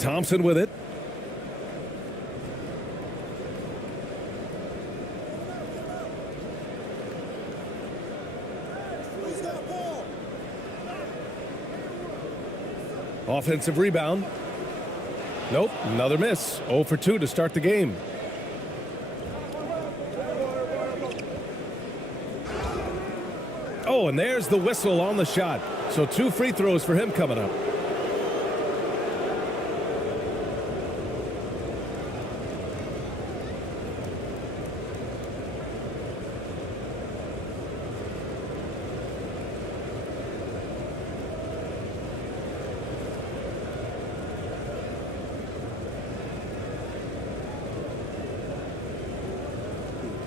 Thompson with it. Offensive rebound. Nope, another miss. 0 for 2 to start the game. Oh, and there's the whistle on the shot. So 2 free throws for him coming up.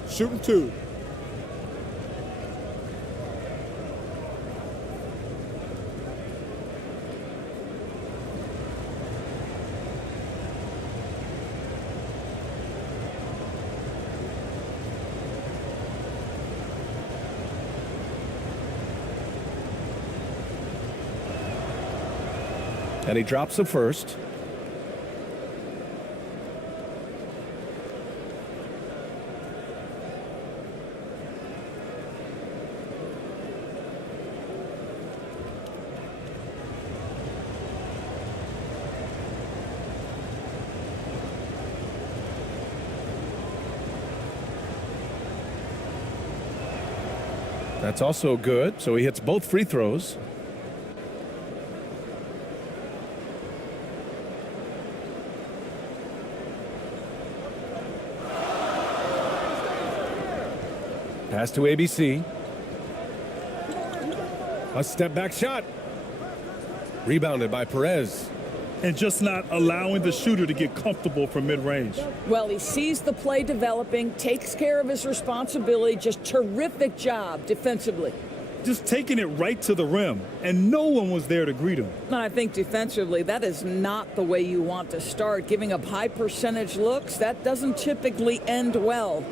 Shooting 2. And he drops the first. That's also good. So he hits both free throws. Pass to ABC. A step back shot. Rebounded by Perez. And just not allowing the shooter to get comfortable from mid-range. Well, he sees the play developing, takes care of his responsibility. Just terrific job defensively. Just taking it right to the rim, and no one was there to greet him. And I think defensively, that is not the way you want to start. Giving up high percentage looks, that doesn't typically end well.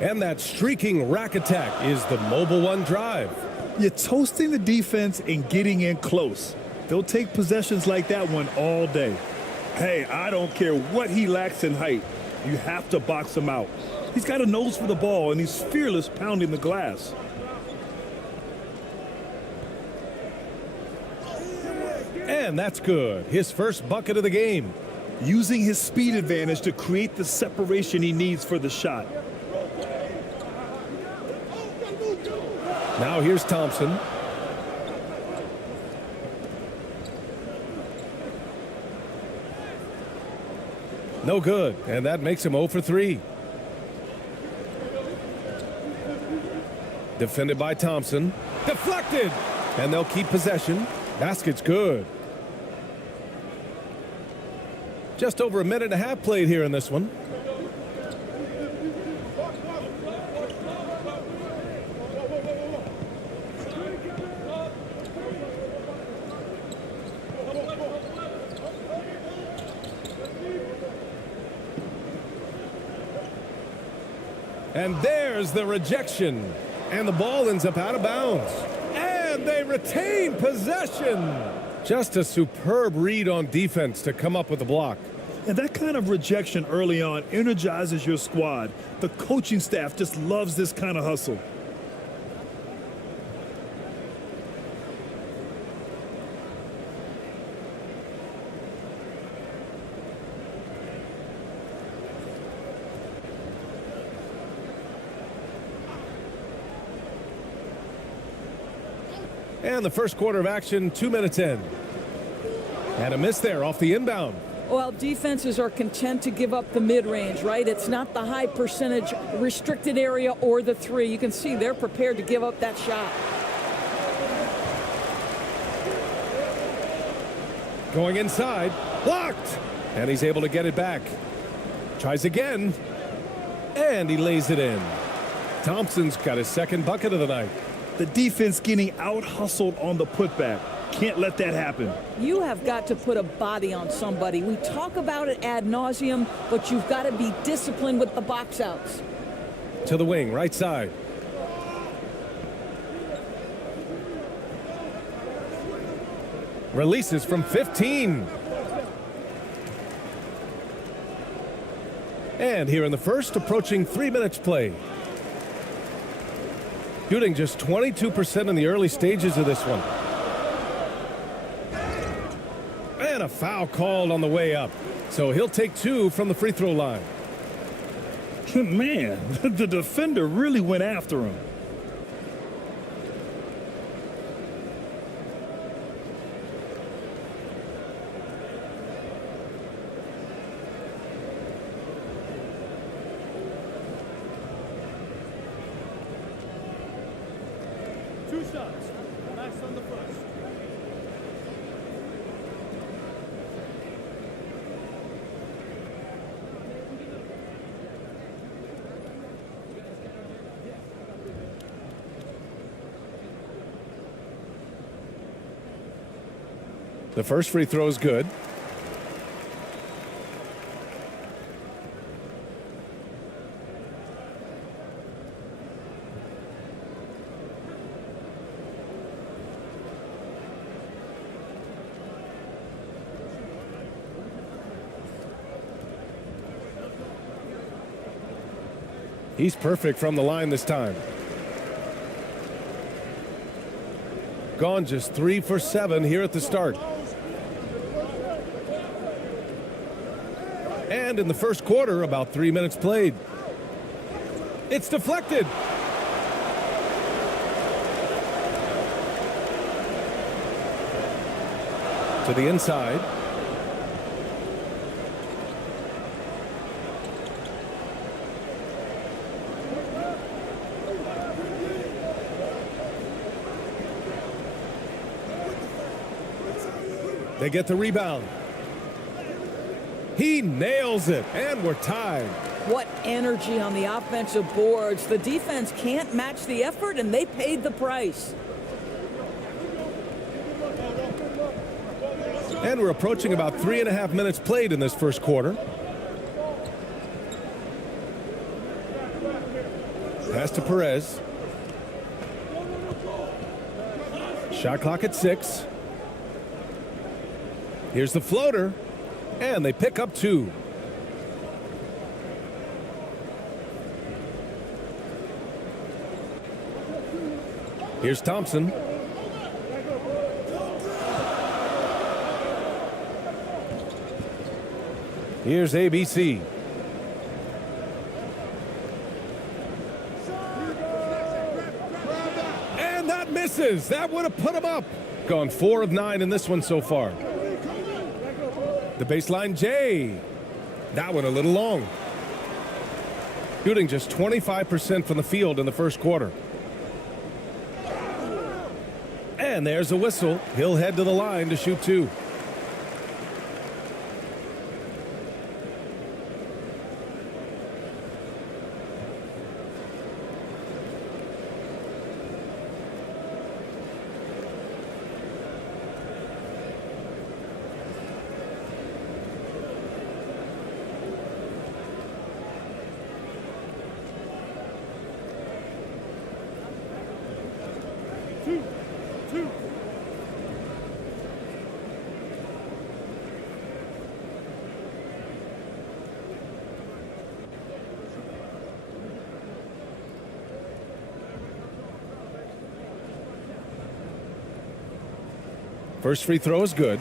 And that streaking rack attack is the Mobile One drive. You're toasting the defense and getting in close. They'll take possessions like that one all day. Hey, I don't care what he lacks in height. You have to box him out. He's got a nose for the ball, and he's fearless pounding the glass. And that's good. His first bucket of the game. Using his speed advantage to create the separation he needs for the shot. Now here's Thompson. No good, and that makes him 0 for 3. Defended by Thompson. Deflected! And they'll keep possession. Basket's good. Just over a minute and a half played here in this one. And there's the rejection. And the ball ends up out of bounds. And they retain possession. Just a superb read on defense to come up with the block. And that kind of rejection early on energizes your squad. The coaching staff just loves this kind of hustle. And the first quarter of action, 2 minutes in. And a miss there off the inbound. Well, defenses are content to give up the mid-range, right? It's not the high percentage restricted area or the 3. You can see they're prepared to give up that shot. Going inside. Blocked! And he's able to get it back. Tries again. And he lays it in. Thompson's got his second bucket of the night. The defense getting out-hustled on the putback. Can't let that happen. You have got to put a body on somebody. We talk about it ad nauseum, but you've got to be disciplined with the box outs. To the wing, right side. Releases from 15. And here in the first, approaching 3 minutes played. Shooting just 22% in the early stages of this one. And a foul called on the way up. So he'll take 2 from the free throw line. Man, the defender really went after him. The first free throw is good. He's perfect from the line this time. Gone just 3 for 7 here at the start. And in the first quarter, about 3 minutes played. It's deflected. To the inside. They get the rebound. He nails it, and we're tied. What energy on the offensive boards. The defense can't match the effort, and they paid the price. And we're approaching about 3.5 minutes played in this first quarter. Pass to Perez. Shot clock at 6. Here's the floater. And they pick up 2. Here's Thompson. Here's ABC. And that misses. That would have put him up. Gone 4 of 9 in this one so far. The baseline J. That one a little long. Shooting just 25% from the field in the first quarter. And there's a whistle. He'll head to the line to shoot 2. First free throw is good.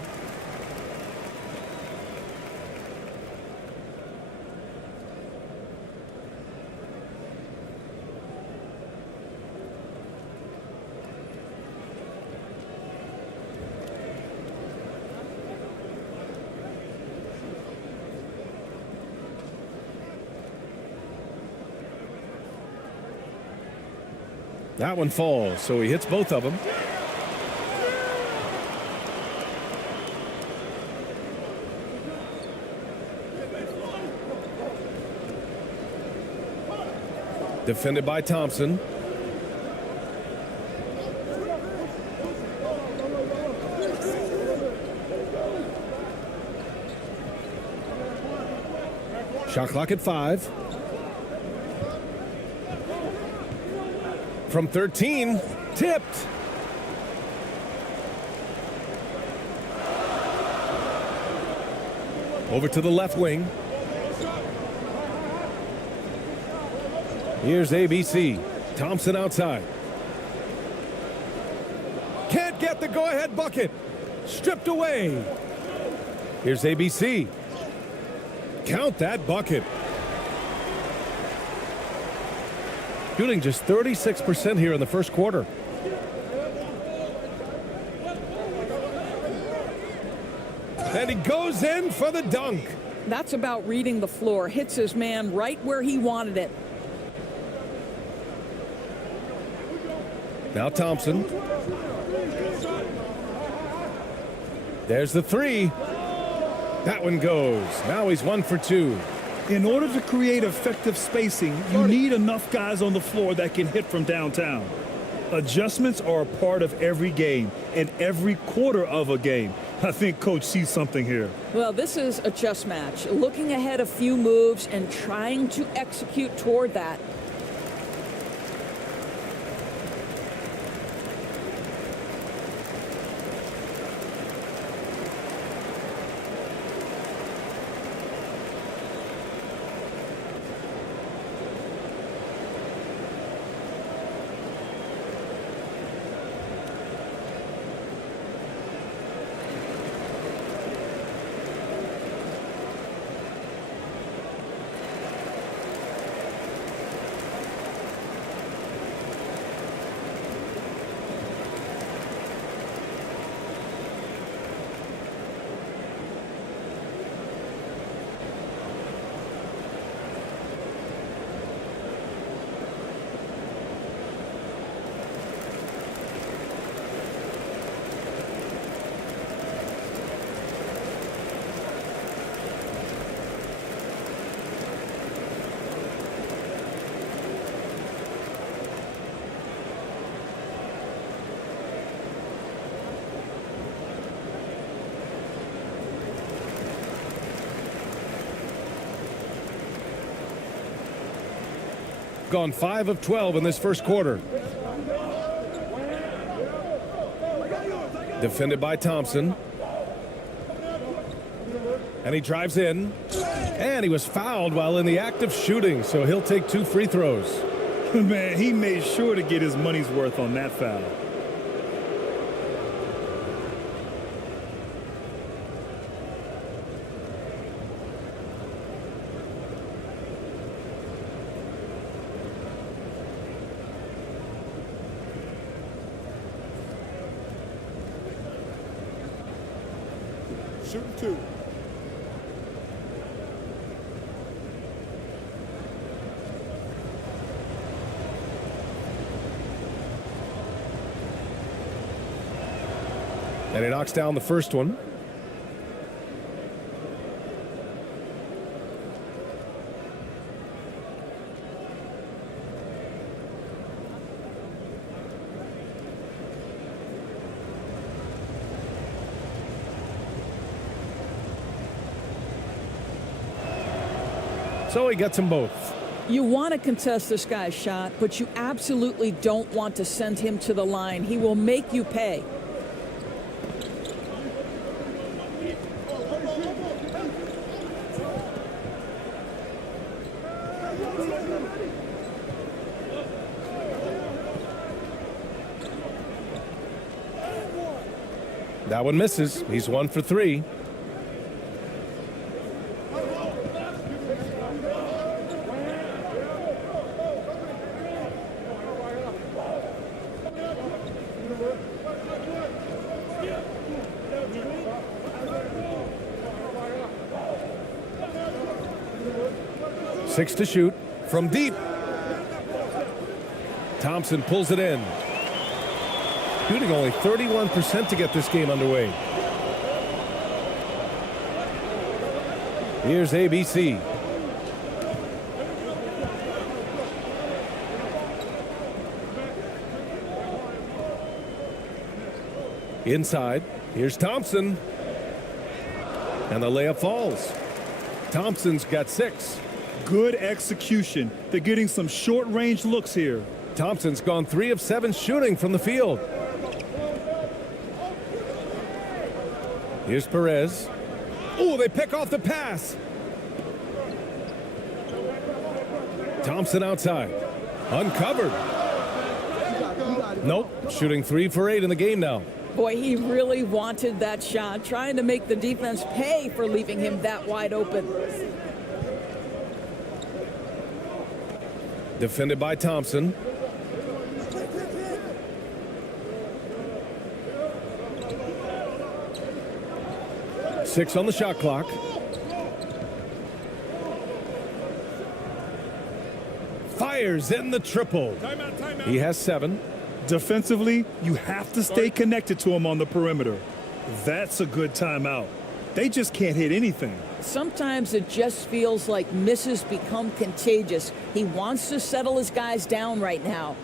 That one falls, so he hits both of them. Defended by Thompson. Shot clock at 5. From 13, tipped. Over to the left wing. Here's ABC. Thompson outside. Can't get the go-ahead bucket. Stripped away. Here's ABC. Count that bucket. Shooting just 36% here in the first quarter. And he goes in for the dunk. That's about reading the floor. Hits his man right where he wanted it. Now Thompson. There's the three. That one goes. Now he's 1 for 2. In order to create effective spacing, you need enough guys on the floor that can hit from downtown. Adjustments are a part of every game and every quarter of a game. I think Coach sees something here. Well, this is a chess match. Looking ahead a few moves and trying to execute toward that. Gone 5 of 12 in this first quarter. Defended by Thompson. And he drives in. And he was fouled while in the act of shooting, so he'll take 2 free throws. Man, he made sure to get his money's worth on that foul. Shooting 2. And he knocks down the first one. So he gets them both. You want to contest this guy's shot, but you absolutely don't want to send him to the line. He will make you pay. That one misses. He's 1 for 3. Six to shoot from deep. Thompson pulls it in. Shooting only 31% to get this game underway. Here's ABC. Inside, here's Thompson. And the layup falls. Thompson's got 6. Good execution. They're getting some short-range looks here. Thompson's gone 3 of 7 shooting from the field. Here's Perez. Oh, they pick off the pass. Thompson outside. Uncovered. Nope. Shooting 3 for 8 in the game now. Boy, he really wanted that shot, trying to make the defense pay for leaving him that wide open. Defended by Thompson. Six on the shot clock. Fires in the triple. He has 7. Defensively, you have to stay connected to him on the perimeter. That's a good timeout. They just can't hit anything. Sometimes it just feels like misses become contagious. He wants to settle his guys down right now.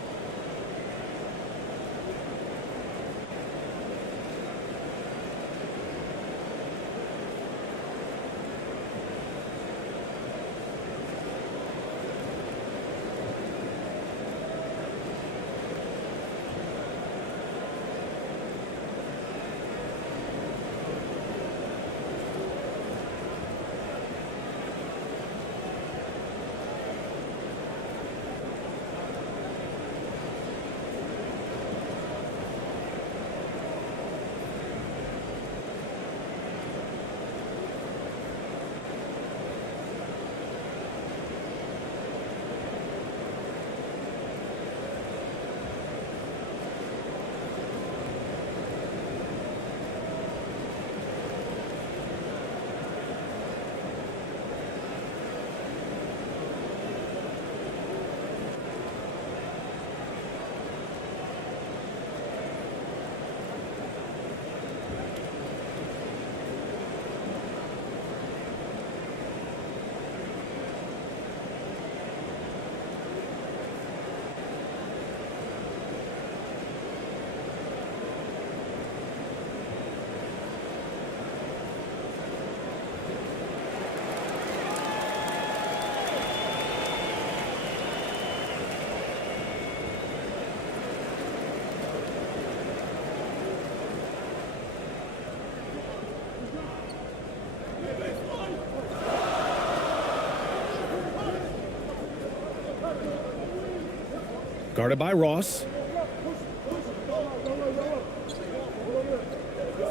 Guarded by Ross.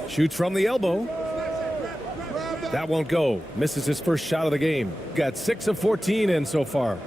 Shoots from the elbow. That won't go. Misses his first shot of the game. Got 6 of 14 in so far.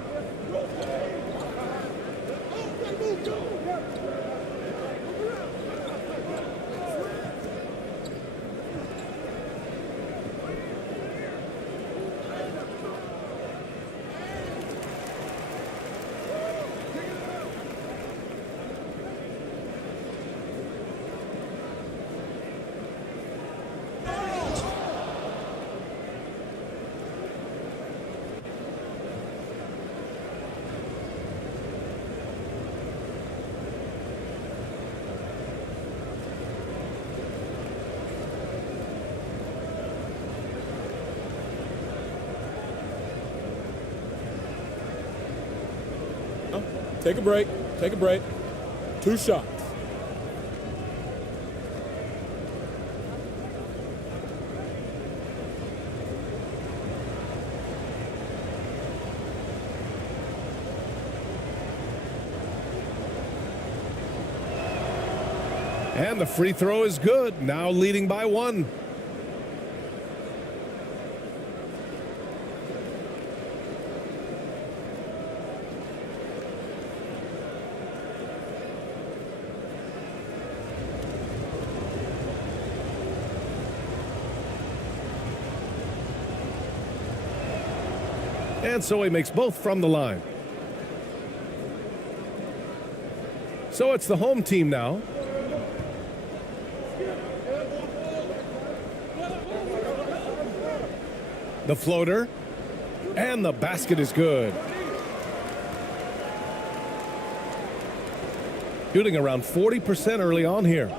Take a break. Take a break. 2 shots. And the free throw is good. Now leading by 1. And so he makes both from the line. So it's the home team now. The floater. And the basket is good. Shooting around 40% early on here.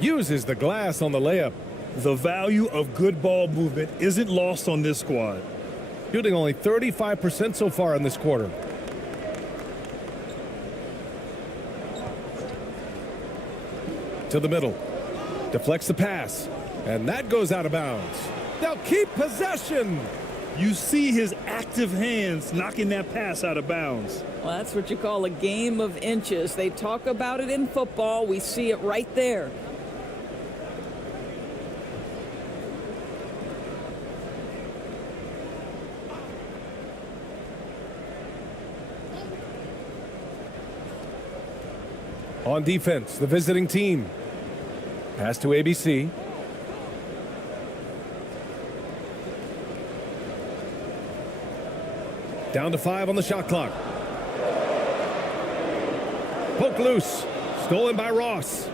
Uses the glass on the layup. The value of good ball movement isn't lost on this squad. shooting only 35% so far in this quarter. To the middle. Deflects the pass. And that goes out of bounds. They'll keep possession. You see his active hands knocking that pass out of bounds. Well, that's what you call a game of inches. They talk about it in football. We see it right there. On defense, the visiting team. Pass to ABC. Down to 5 on the shot clock. Poke loose. Stolen by Ross.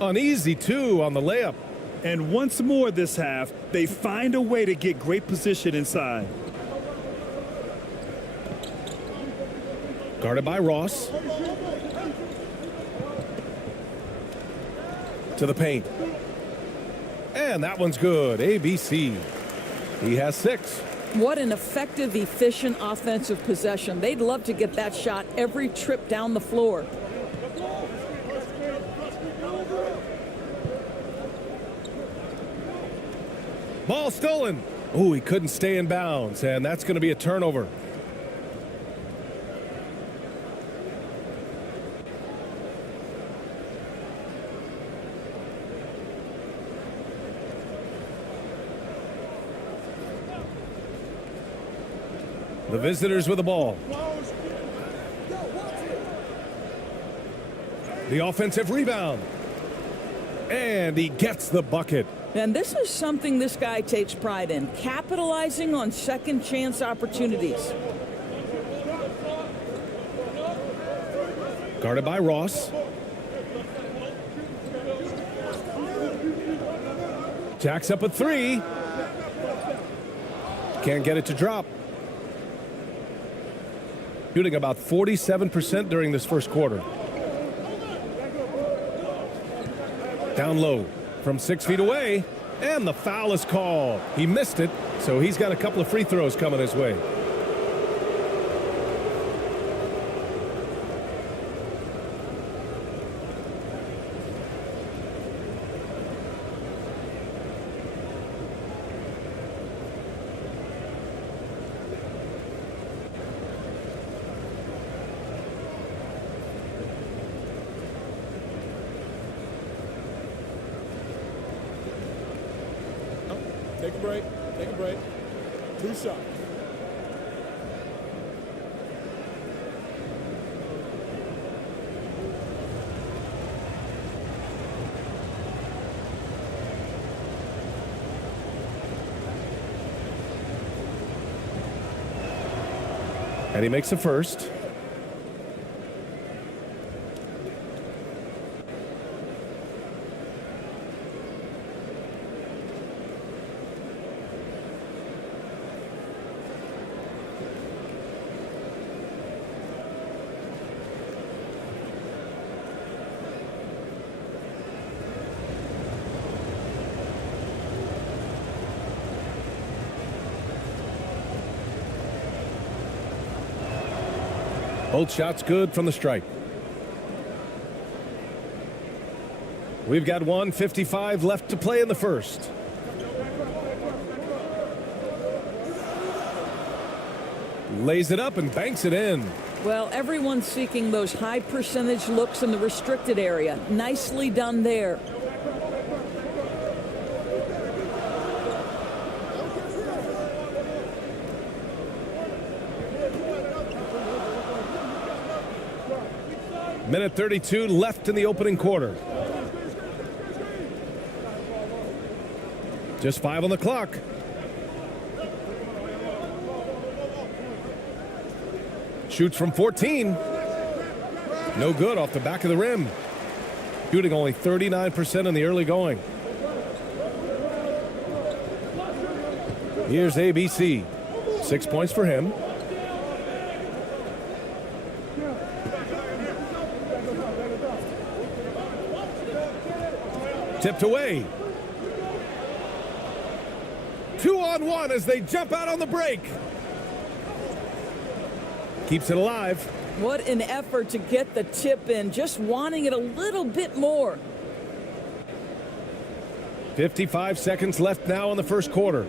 An easy 2 on the layup. And once more this half, they find a way to get great position inside. Guarded by Ross. To the paint. And that one's good. ABC. He has 6. What an effective, efficient offensive possession. They'd love to get that shot every trip down the floor. Ball stolen. Oh, he couldn't stay in bounds, and that's going to be a turnover. The visitors with the ball. The offensive rebound. And he gets the bucket. And this is something this guy takes pride in, capitalizing on second chance opportunities. Guarded by Ross. Jacks up a 3. Can't get it to drop. Shooting about 47% during this first quarter. Down low from 6 feet away, and the foul is called. He missed it, so he's got a couple of free throws coming his way. Take a break. Take a break. 2 shots. And he makes the first. Both shots good from the stripe. We've got 1:55 left to play in the first. Lays it up and banks it in. Well, everyone's seeking those high percentage looks in the restricted area. Nicely done there. Minute 32 left in the opening quarter. Just 5 on the clock. Shoots from 14. No good off the back of the rim. Shooting only 39% in the early going. Here's ABC. 6 points for him. Tipped away. 2-on-1 as they jump out on the break. Keeps it alive. What an effort to get the tip in, just wanting it a little bit more. 55 seconds left now in the first quarter.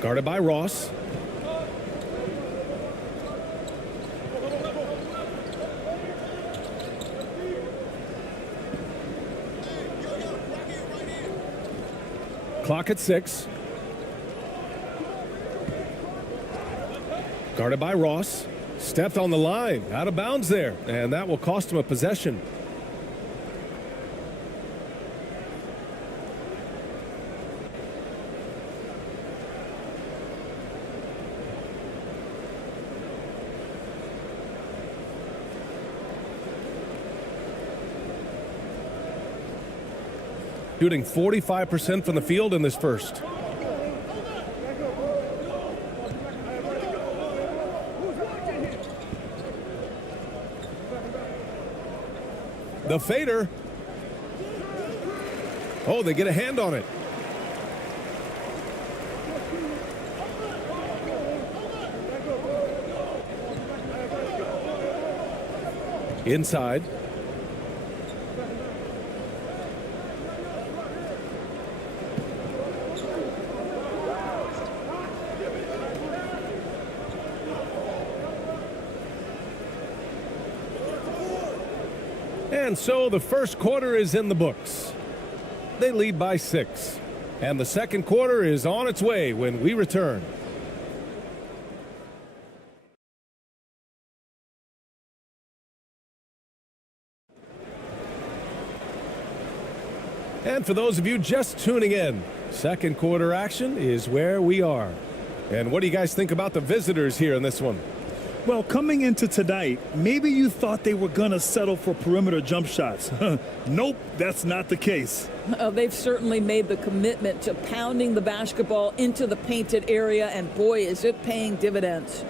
Guarded by Ross. Clock at 6. Guarded by Ross. Stepped on the line. Out of bounds there. And that will cost him a possession. Shooting 45% from the field in this first. The fader. Oh, they get a hand on it. Inside. And so the first quarter is in the books. They lead by 6. And the second quarter is on its way when we return. And for those of you just tuning in, second quarter action is where we are. And what do you guys think about the visitors here in this one? Well, coming into tonight, maybe you thought they were going to settle for perimeter jump shots. Nope, that's not the case. They've certainly made the commitment to pounding the basketball into the painted area, and boy, is it paying dividends.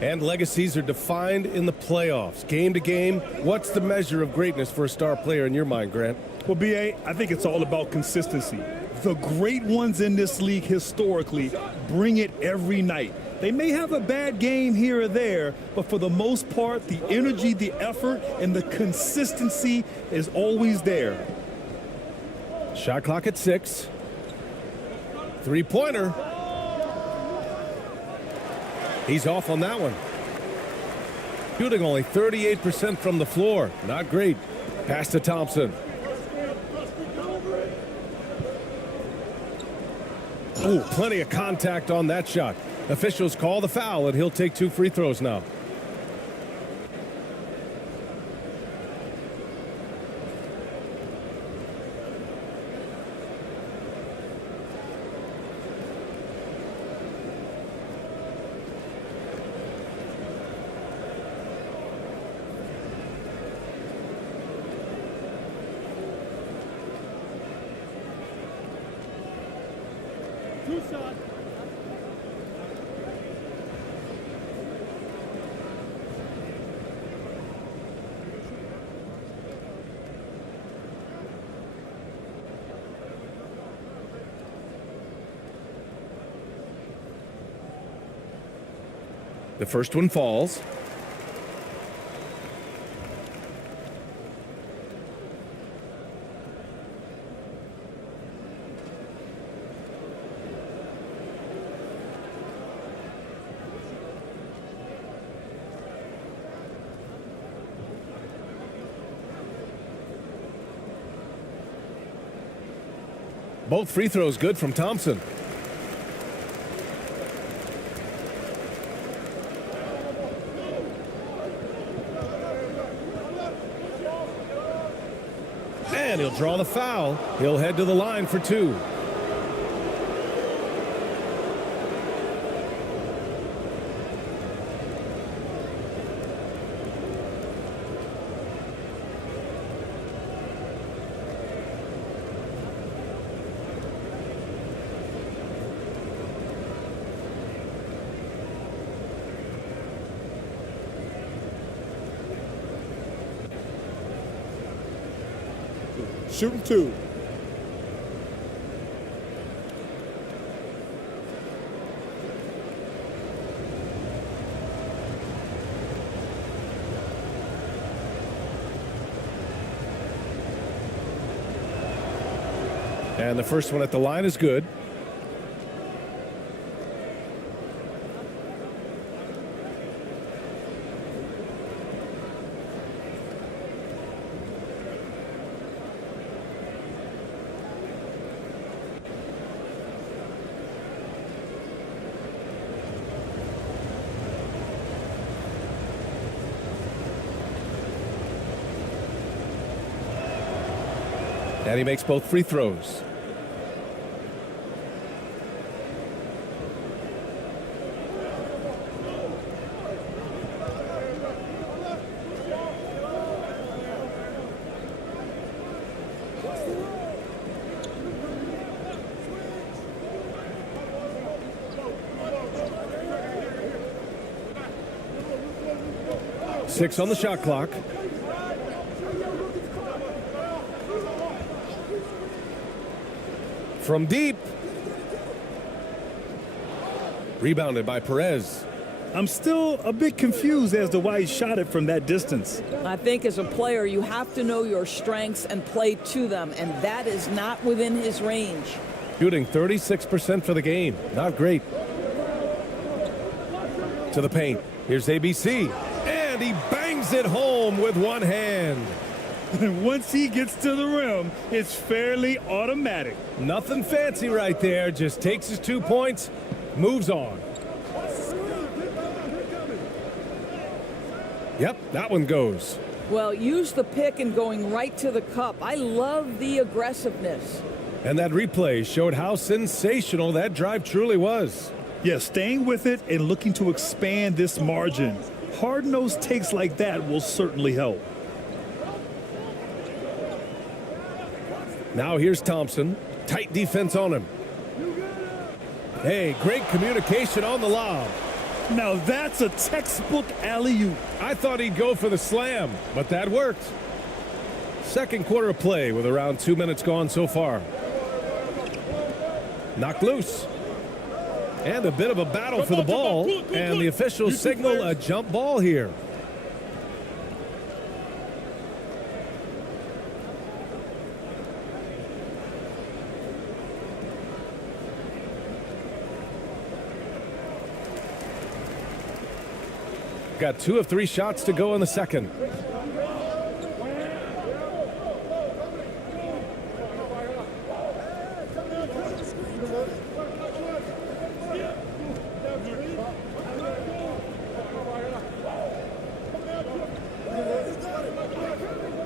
And legacies are defined in the playoffs. Game to game, what's the measure of greatness for a star player in your mind, Grant? Well, BA, I think it's all about consistency. The great ones in this league historically bring it every night. They may have a bad game here or there, but for the most part, the energy, the effort, and the consistency is always there. Shot clock at 6. Three-pointer. He's off on that one. Shooting only 38% from the floor. Not great. Pass to Thompson. Ooh, plenty of contact on that shot. Officials call the foul, and he'll take 2 free throws now. The first one falls. Both free throws good from Thompson. And he'll draw the foul. He'll head to the line for 2. Shooting 2. And the first one at the line is good. And he makes both free throws. Six on the shot clock. From deep. Rebounded by Perez. I'm still a bit confused as to why he shot it from that distance. I think as a player, you have to know your strengths and play to them, and that is not within his range. Shooting 36% for the game. Not great. To the paint. Here's ABC. And he bangs it home with one hand. Once he gets to the rim, it's fairly automatic. Nothing fancy right there. Just takes his 2 points, moves on. Yep, that one goes. Well, use the pick and going right to the cup. I love the aggressiveness. And that replay showed how sensational that drive truly was. Yeah, staying with it and looking to expand this margin. Hard-nosed takes like that will certainly help. Now here's Thompson. Tight defense on him. Hey, great communication on the lob. Now that's a textbook alley-oop. I thought he'd go for the slam, but that worked. Second quarter of play with around 2 minutes gone so far. Knocked loose. And a bit of a battle for the ball. And the officials signal a jump ball here. Got 2 of 3 shots to go in the second.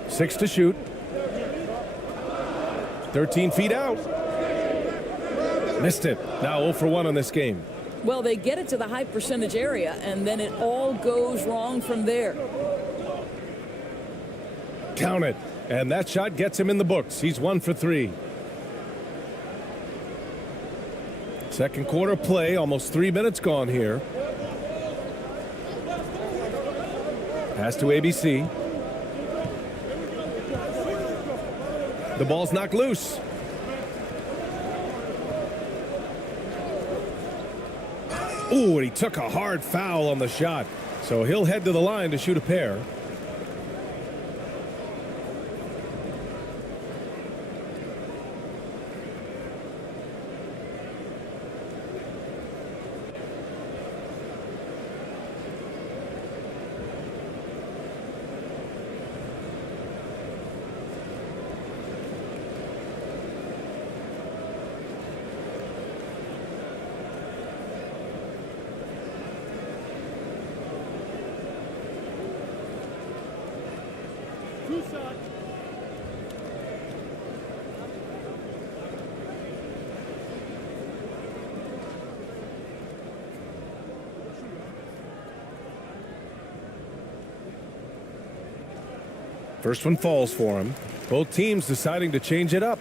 Six to shoot. 13 feet out. Missed it. Now 0 for 1 on this game. Well, they get it to the high percentage area, and then it all goes wrong from there. Count it. And that shot gets him in the books. He's 1 for 3. Second quarter play, almost 3 minutes gone here. Pass to ABC. The ball's knocked loose. Ooh, and he took a hard foul on the shot. So he'll head to the line to shoot a pair. First one falls for him. Both teams deciding to change it up.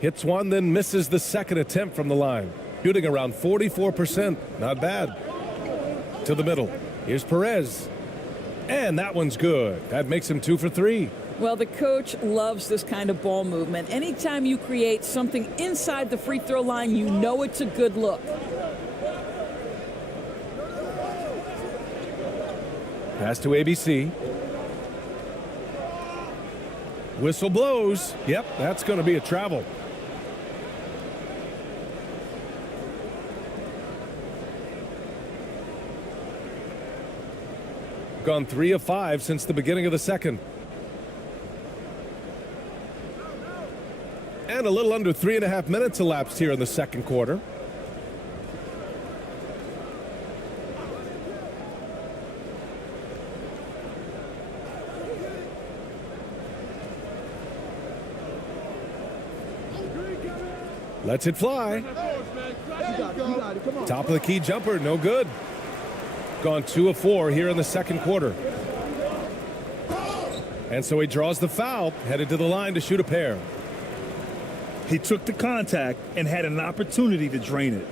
Hits one, then misses the second attempt from the line. Shooting around 44%. Not bad. To the middle. Here's Perez. And that one's good. That makes him 2 for 3. Well, the coach loves this kind of ball movement. Anytime you create something inside the free throw line, you know it's a good look. Pass to ABC. Whistle blows. Yep, that's going to be a travel. Gone 3 of 5 since the beginning of the second. And a little under 3.5 minutes elapsed here in the second quarter. Lets it fly. Top of the key jumper, no good. Gone 2 of 4 here in the second quarter. And so he draws the foul, headed to the line to shoot a pair. He took the contact and had an opportunity to drain it.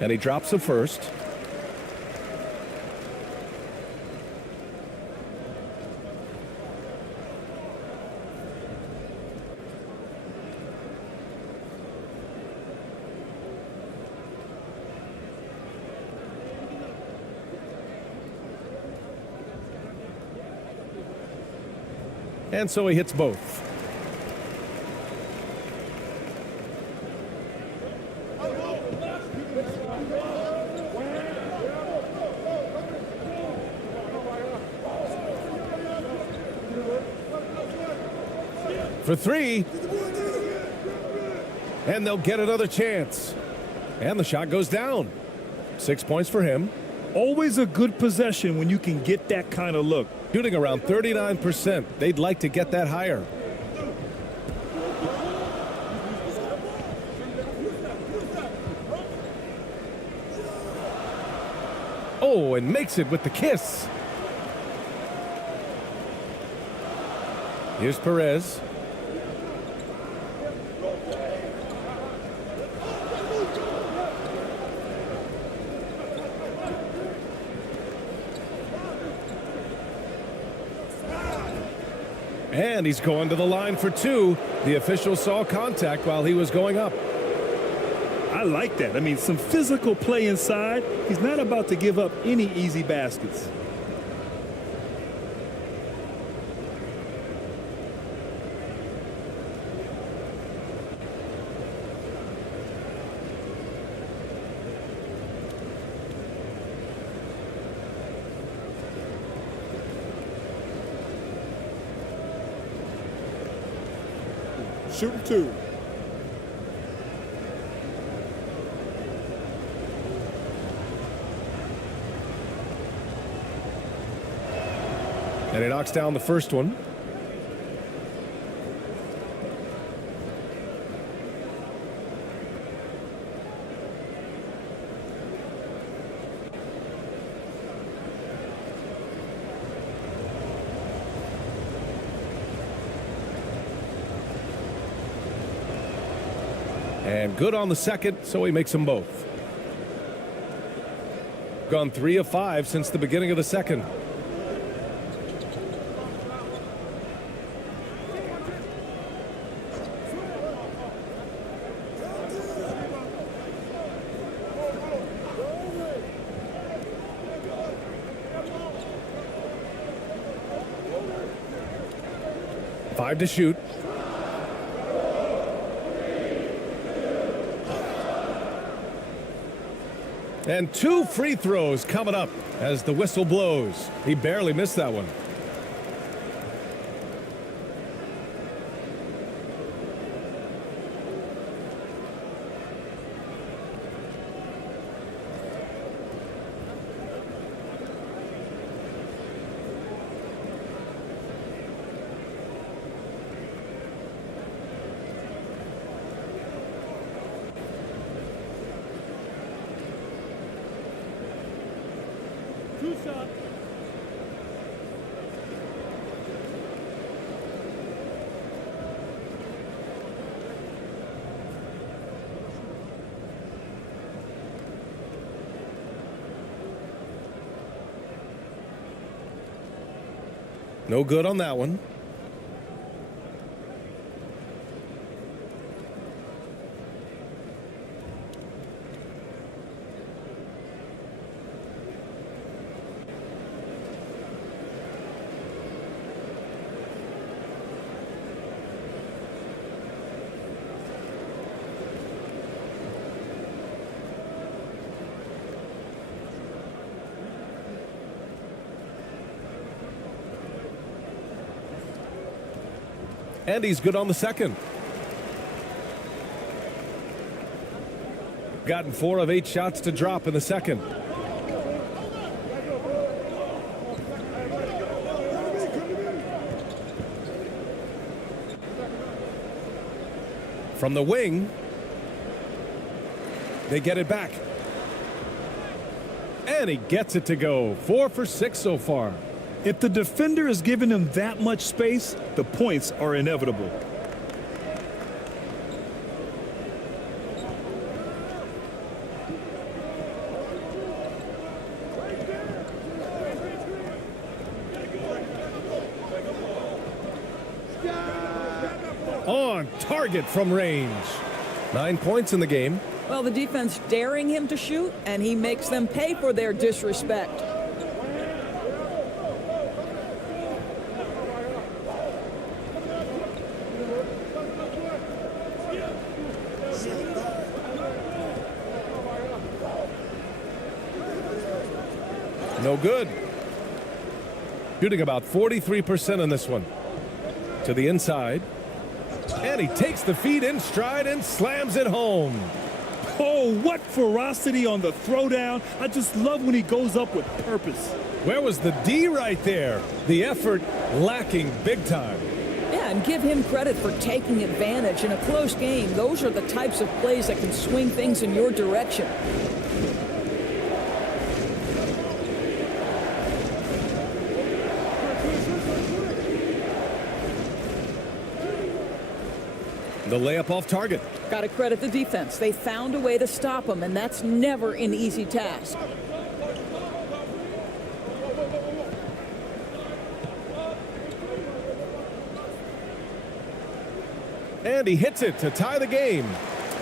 And he drops the first. And so he hits both. For 3. And they'll get another chance. And the shot goes down. 6 points for him. Always a good possession when you can get that kind of look. Shooting around 39%. They'd like to get that higher. Oh, and makes it with the kiss. Here's Perez. And he's going to the line for 2. The official saw contact while he was going up. I like that. I mean, some physical play inside. He's not about to give up any easy baskets. Shooting 2. And he knocks down the first one. And good on the second, so he makes them both. Gone 3 of 5 since the beginning of the second. Five to shoot. And 2 free throws coming up as the whistle blows. He barely missed that one. No good on that one. And he's good on the second. Gotten 4 of 8 shots to drop in the second. From the wing, they get it back. And he gets it to go. 4 for 6 so far. If the defender is giving him that much space, the points are inevitable. On target from range. 9 points in the game. Well, the defense daring him to shoot, and he makes them pay for their disrespect. No good. Shooting about 43% on this one. To the inside. And he takes the feed in stride and slams it home. Oh, what ferocity on the throwdown. I just love when he goes up with purpose. Where was the D right there? The effort lacking big time. Yeah, and give him credit for taking advantage in a close game. Those are the types of plays that can swing things in your direction. The layup off target. Got to credit the defense. They found a way to stop him, and that's never an easy task. And he hits it to tie the game.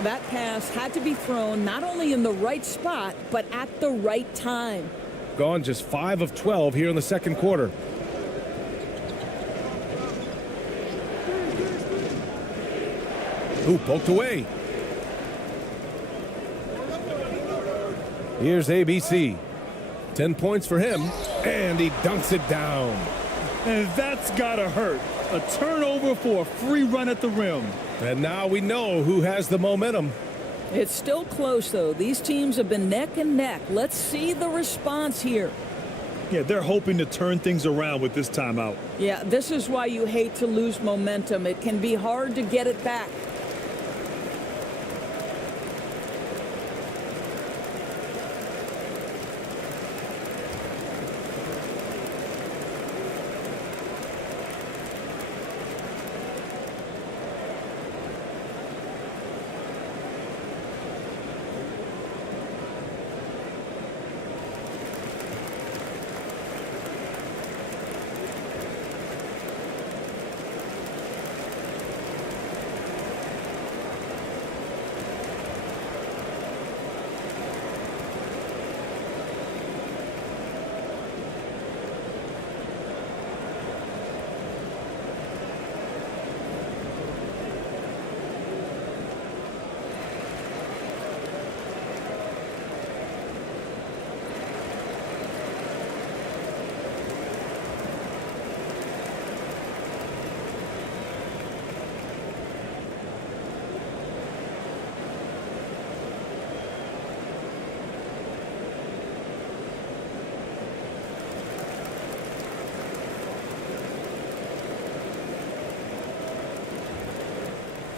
That pass had to be thrown not only in the right spot, but at the right time. Gone just 5 of 12 here in the second quarter. Ooh, poked away. Here's ABC. 10 points for him, and he dunks it down. And that's gotta hurt. A turnover for a free run at the rim. And now we know who has the momentum. It's still close, though. These teams have been neck and neck. Let's see the response here. Yeah, they're hoping to turn things around with this timeout. Yeah, this is why you hate to lose momentum. It can be hard to get it back.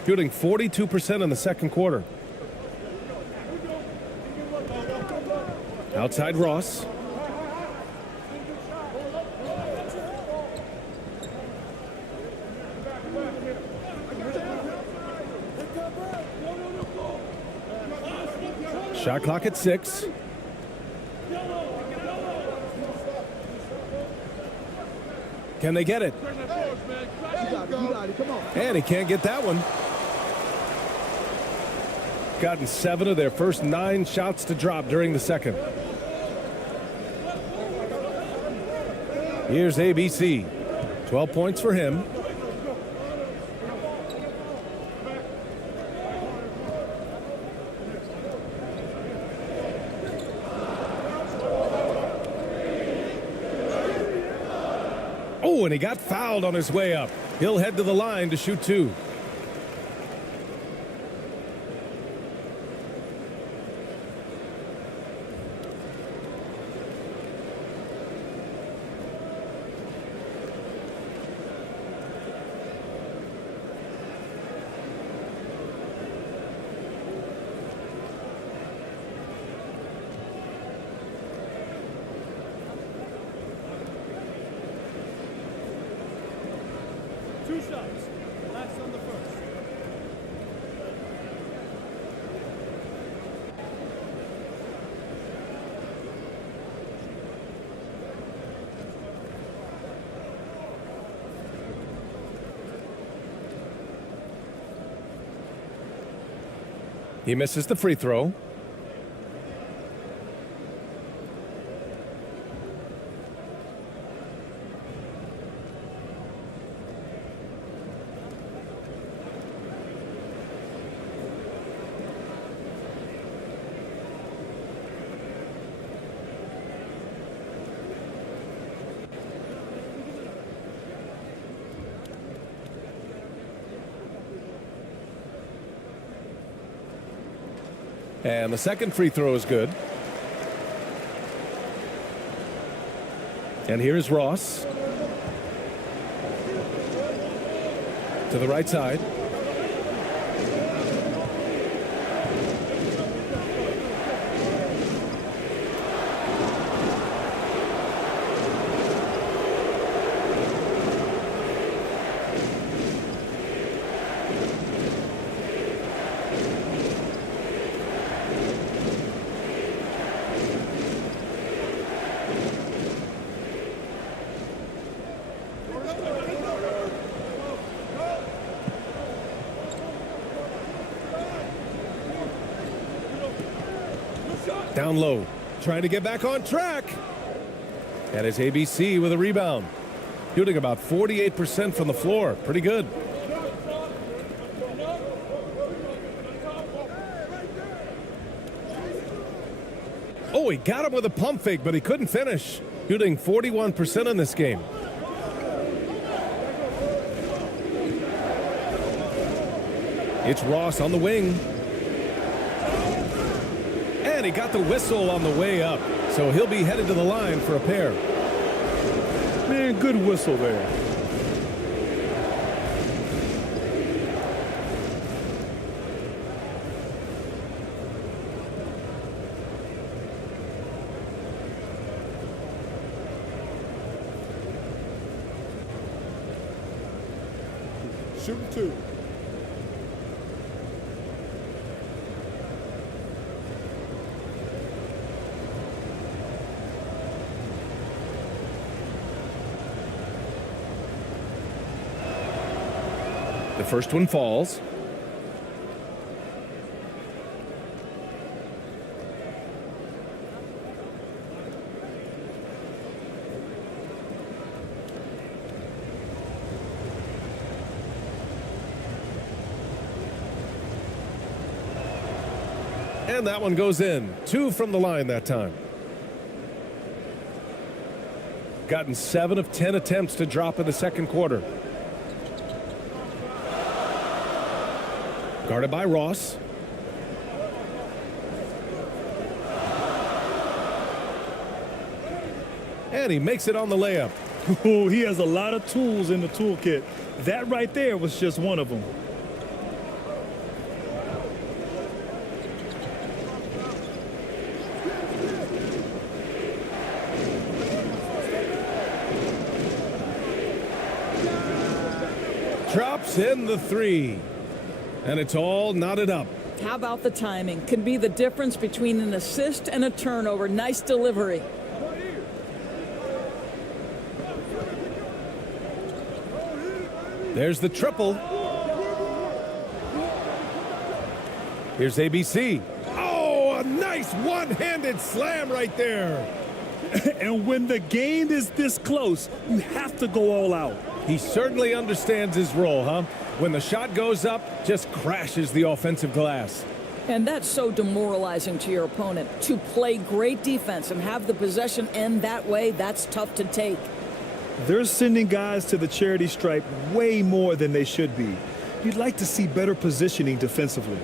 shooting 42% in the second quarter. Outside Ross. Shot clock at 6. Can they get it? And he can't get that one. Gotten 7 of their first 9 shots to drop during the second. Here's ABC. 12 points for him. Oh, and he got fouled on his way up. He'll head to the line to shoot 2. He misses the free throw. And the second free throw is good. And here's Ross. To the right side. Down low, trying to get back on track. And it's ABC with a rebound. Shooting about 48% from the floor. Pretty good. Oh, he got him with a pump fake, but he couldn't finish. Shooting 41% in this game. It's Ross on the wing. And he got the whistle on the way up. So he'll be headed to the line for a pair. Man, good whistle there. Shooting 2. The first one falls. And that one goes in. 2 from the line that time. Gotten 7 of 10 attempts to drop in the second quarter. Guarded by Ross. And he makes it on the layup. Oh, he has a lot of tools in the toolkit. That right there was just one of them. Chips in the three. And it's all knotted up. How about the timing? Can be the difference between an assist and a turnover. Nice delivery. There's the triple. Here's ABC. Oh, a nice one-handed slam right there. And when the game is this close, you have to go all out. He certainly understands his role, huh? When the shot goes up, just crashes the offensive glass. And that's so demoralizing to your opponent. To play great defense and have the possession end that way, that's tough to take. They're sending guys to the charity stripe way more than they should be. You'd like to see better positioning defensively.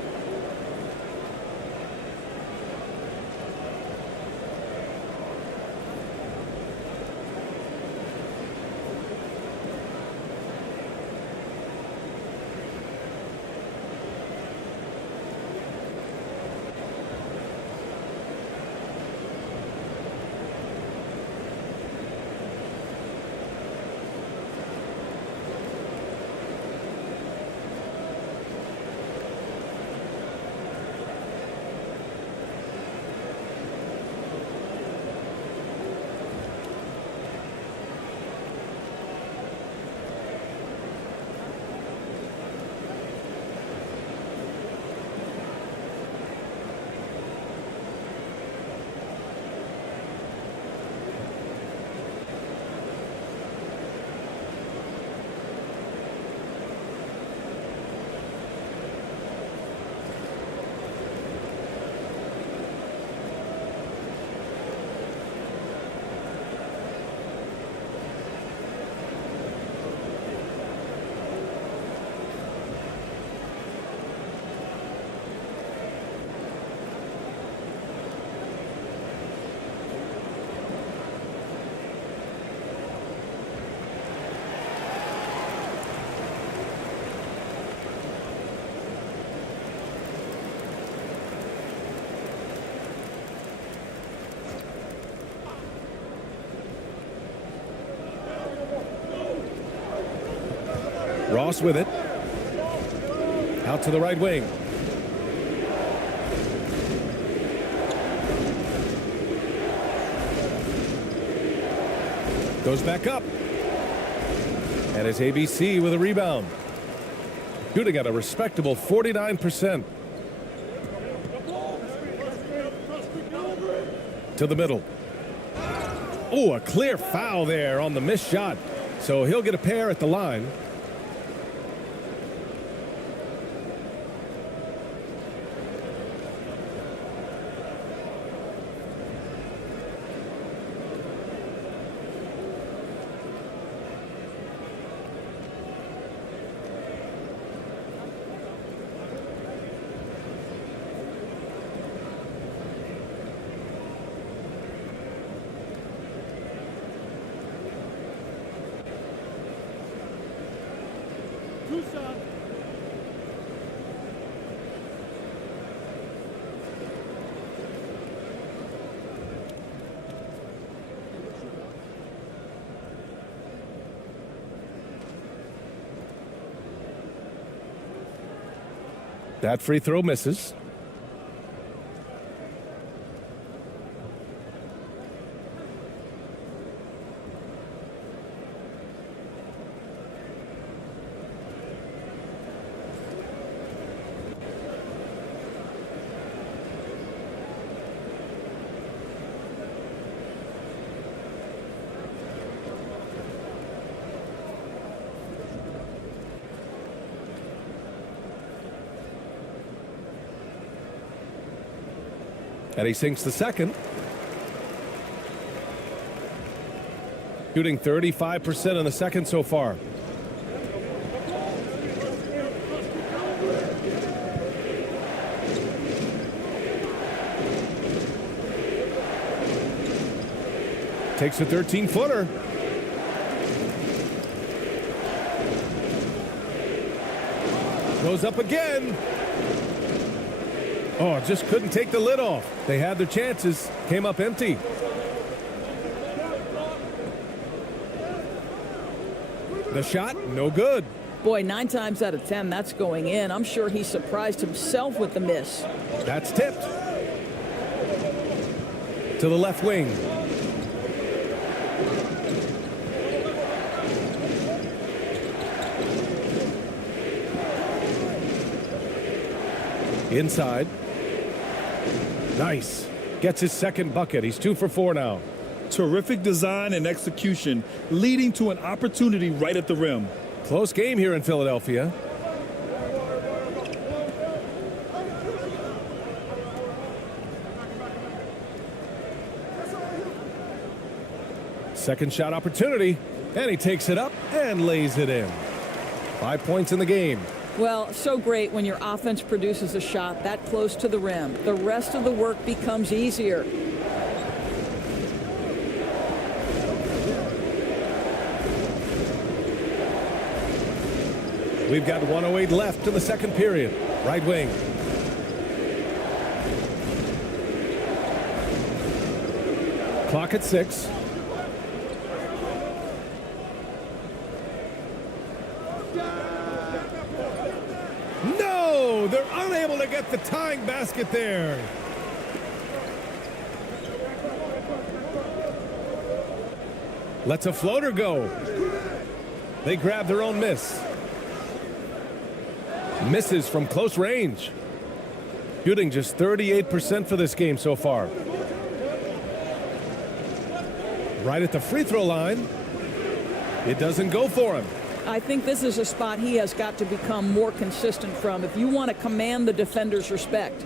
Ross with it. Out to the right wing. Goes back up. And it's ABC with a rebound. Shooting at a respectable 49%. To the middle. Oh, a clear foul there on the missed shot. So he'll get a pair at the line. That free throw misses. And he sinks the second. Shooting 35% in the second so far. Takes a 13-footer. Goes up again. Oh, just couldn't take the lid off. They had their chances, came up empty. The shot, no good. Boy, 9 times out of 10, that's going in. I'm sure he surprised himself with the miss. That's tipped. To the left wing. Inside. Nice. Gets his second bucket. He's 2 for 4 now. Terrific design and execution, leading to an opportunity right at the rim. Close game here in Philadelphia. Second shot opportunity, and he takes it up and lays it in. 5 points in the game. Well, so great when your offense produces a shot that close to the rim. The rest of the work becomes easier. We've got 1:08 left in the second period. Right wing. Clock at 6. No! They're unable to get the tying basket there. Lets a floater go. They grab their own miss. Misses from close range. Shooting just 38% for this game so far. Right at the free throw line. It doesn't go for him. I think this is a spot he has got to become more consistent from if you want to command the defender's respect.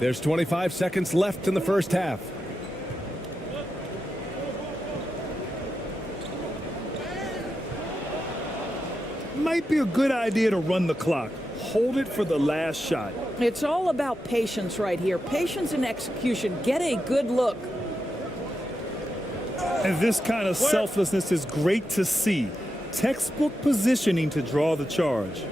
There's 25 seconds left in the first half. Might be a good idea to run the clock. Hold it for the last shot. It's all about patience right here. Patience and execution. Get a good look. And this kind of selflessness is great to see. Textbook positioning to draw the charge.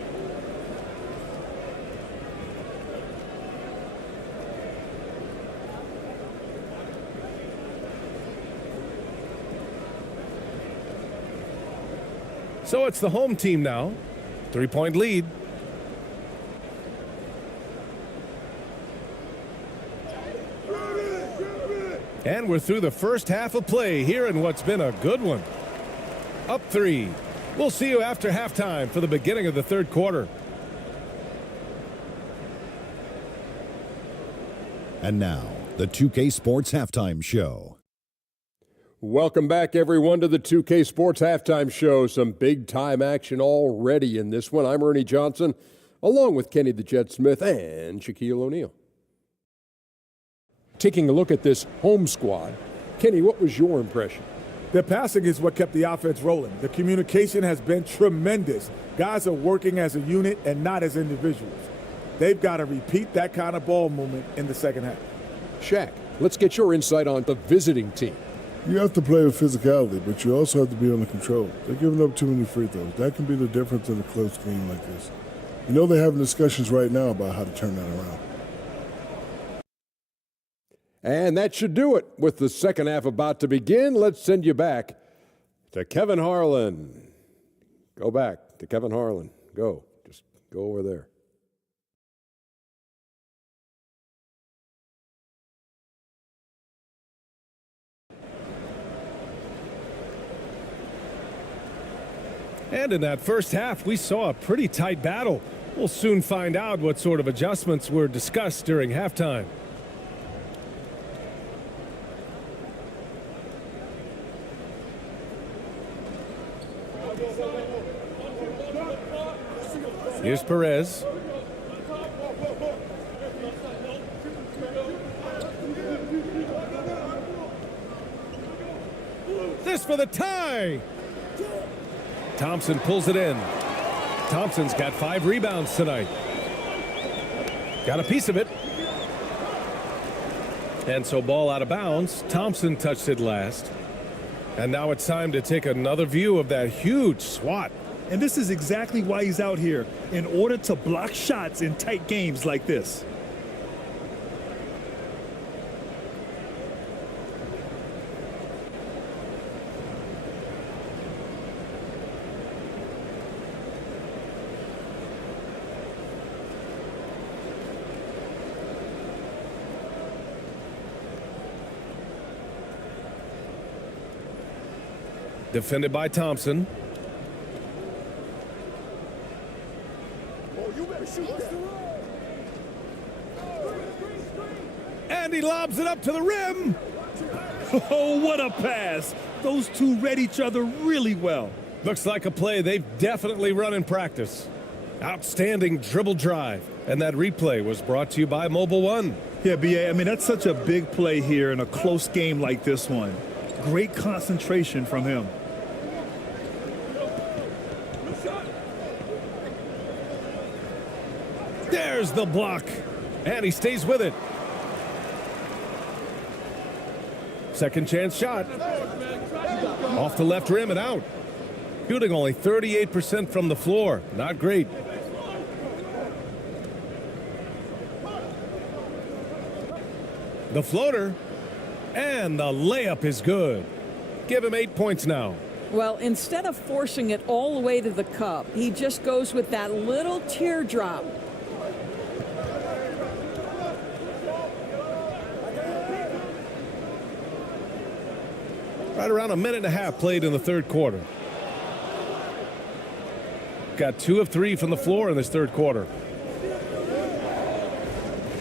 So it's the home team now. 3-point lead. And we're through the first half of play here in what's been a good one. Up 3. We'll see you after halftime for the beginning of the third quarter. And now, the 2K Sports Halftime Show. Welcome back, everyone, to the 2K Sports Halftime Show. Some big-time action already in this one. I'm Ernie Johnson, along with Kenny the Jet Smith and Shaquille O'Neal. Taking a look at this home squad, Kenny, what was your impression? The passing is what kept the offense rolling. The communication has been tremendous. Guys are working as a unit and not as individuals. They've got to repeat that kind of ball movement in the second half. Shaq, let's get your insight on the visiting team. You have to play with physicality, but you also have to be under control. They're giving up too many free throws. That can be the difference in a close game like this. You know they're having discussions right now about how to turn that around. And that should do it. With the second half about to begin, let's send you back to Kevin Harlan. Go back to Kevin Harlan. Go. Just go over there. And in that first half, we saw a pretty tight battle. We'll soon find out what sort of adjustments were discussed during halftime. Here's Perez. This for the tie. Thompson pulls it in. Thompson's got 5 rebounds tonight. Got a piece of it. And so ball out of bounds. Thompson touched it last. And now it's time to take another view of that huge swat. And this is exactly why he's out here, in order to block shots in tight games like this. Defended by Thompson. And he lobs it up to the rim. Oh, what a pass. Those two read each other really well. Looks like a play they've definitely run in practice. Outstanding dribble drive. And that replay was brought to you by Mobile One. Yeah, BA, I mean, that's such a big play here in a close game like this one. Great concentration from him. There's the block. And he stays with it. Second chance shot. Off the left rim and out. Shooting only 38% from the floor. Not great. The floater. And the layup is good. Give him 8 points now. Well, instead of forcing it all the way to the cup, he just goes with that little teardrop. Right around a minute and a half played in the third quarter. Got 2 of 3 from the floor in this third quarter.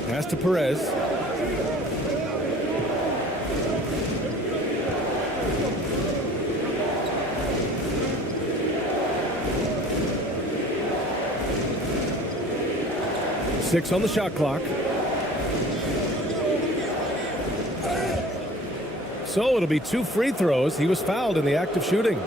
Pass to Perez. Six on the shot clock. So it'll be 2 free throws. He was fouled in the act of shooting.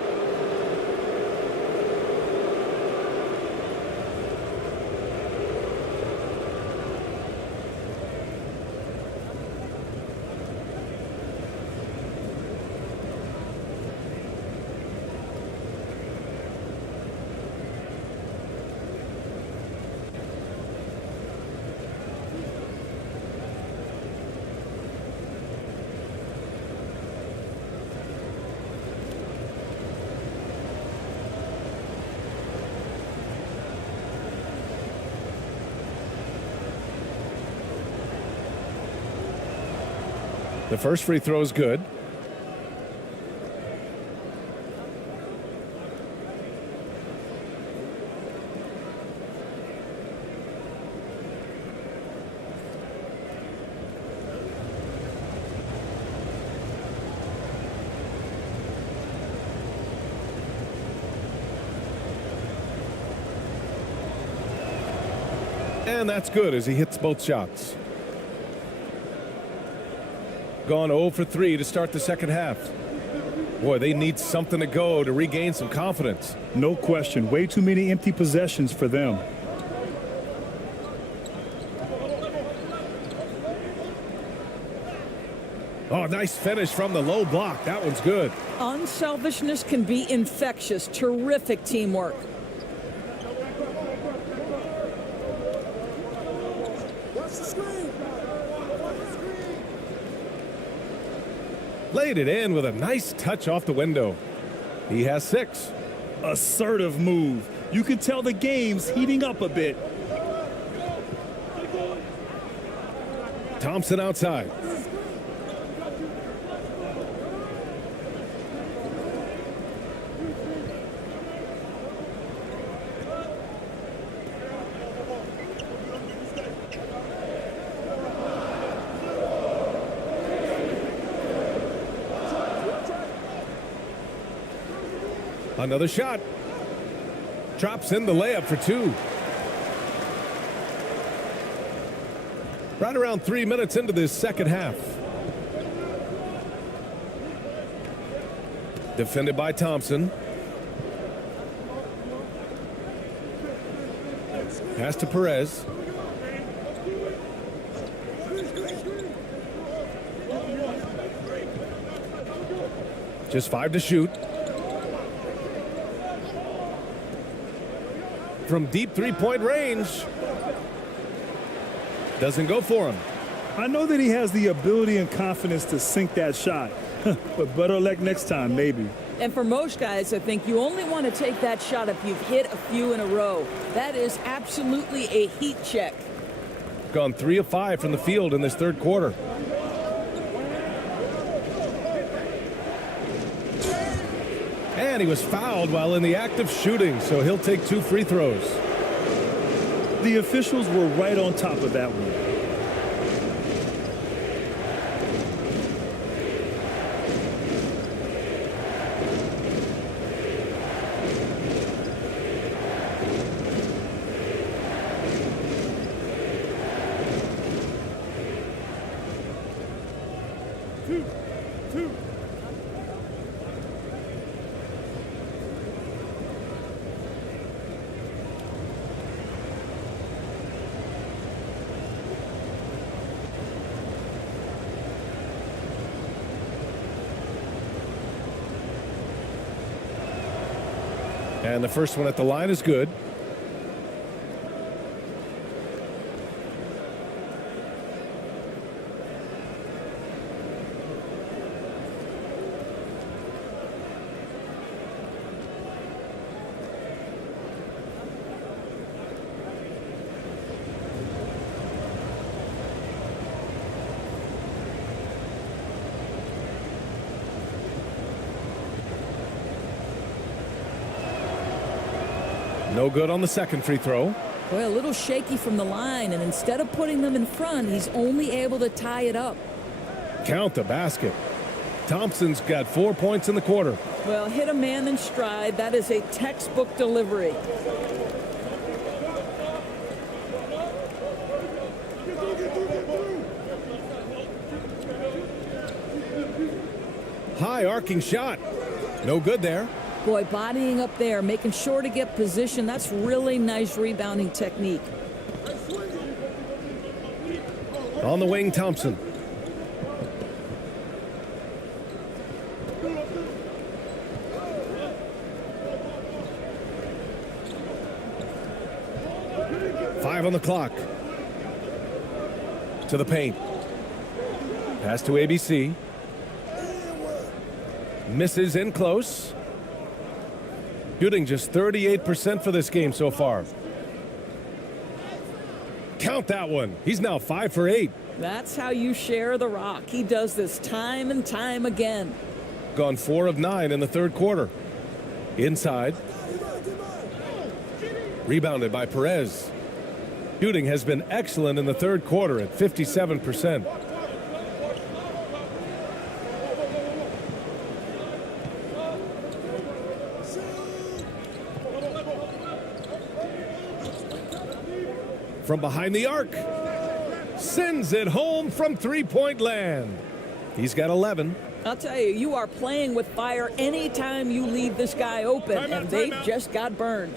The first free throw is good. And that's good as he hits both shots. Gone 0 for 3 to start the second half. Boy, they need something to go to regain some confidence. No question. Way too many empty possessions for them. Oh, nice finish from the low block. That one's good. Unselfishness can be infectious. Terrific teamwork. Laid it in with a nice touch off the window. He has 6. Assertive move. You can tell the game's heating up a bit. Thompson outside. Another shot. Drops in the layup for 2. Right around 3 minutes into this second half. Defended by Thompson. Pass to Perez. Just 5 to shoot. From deep three-point range. Doesn't go for him. I know that he has the ability and confidence to sink that shot. But better luck next time, maybe. And for most guys, I think you only want to take that shot if you've hit a few in a row. That is absolutely a heat check. Gone 3 of 5 from the field in this third quarter. And he was fouled while in the act of shooting, so he'll take 2 free throws. The officials were right on top of that one. And the first one at the line is good. No good on the second free throw. Well, a little shaky from the line, and instead of putting them in front, he's only able to tie it up. Count the basket. Thompson's got 4 points in the quarter. Well, hit a man in stride. That is a textbook delivery. High arcing shot. No good there. Boy, bodying up there, making sure to get position. That's really nice rebounding technique. On the wing, Thompson. Five on the clock. To the paint. Pass to ABC. Misses in close. Shooting just 38% for this game so far. Count that one. He's now 5 for 8. That's how you share the rock. He does this time and time again. Gone 4 of 9 in the third quarter. Inside. Rebounded by Perez. Shooting has been excellent in the third quarter at 57%. From behind the arc. Sends it home from three-point land. He's got 11. I'll tell you, you are playing with fire anytime you leave this guy open, and they just got burned.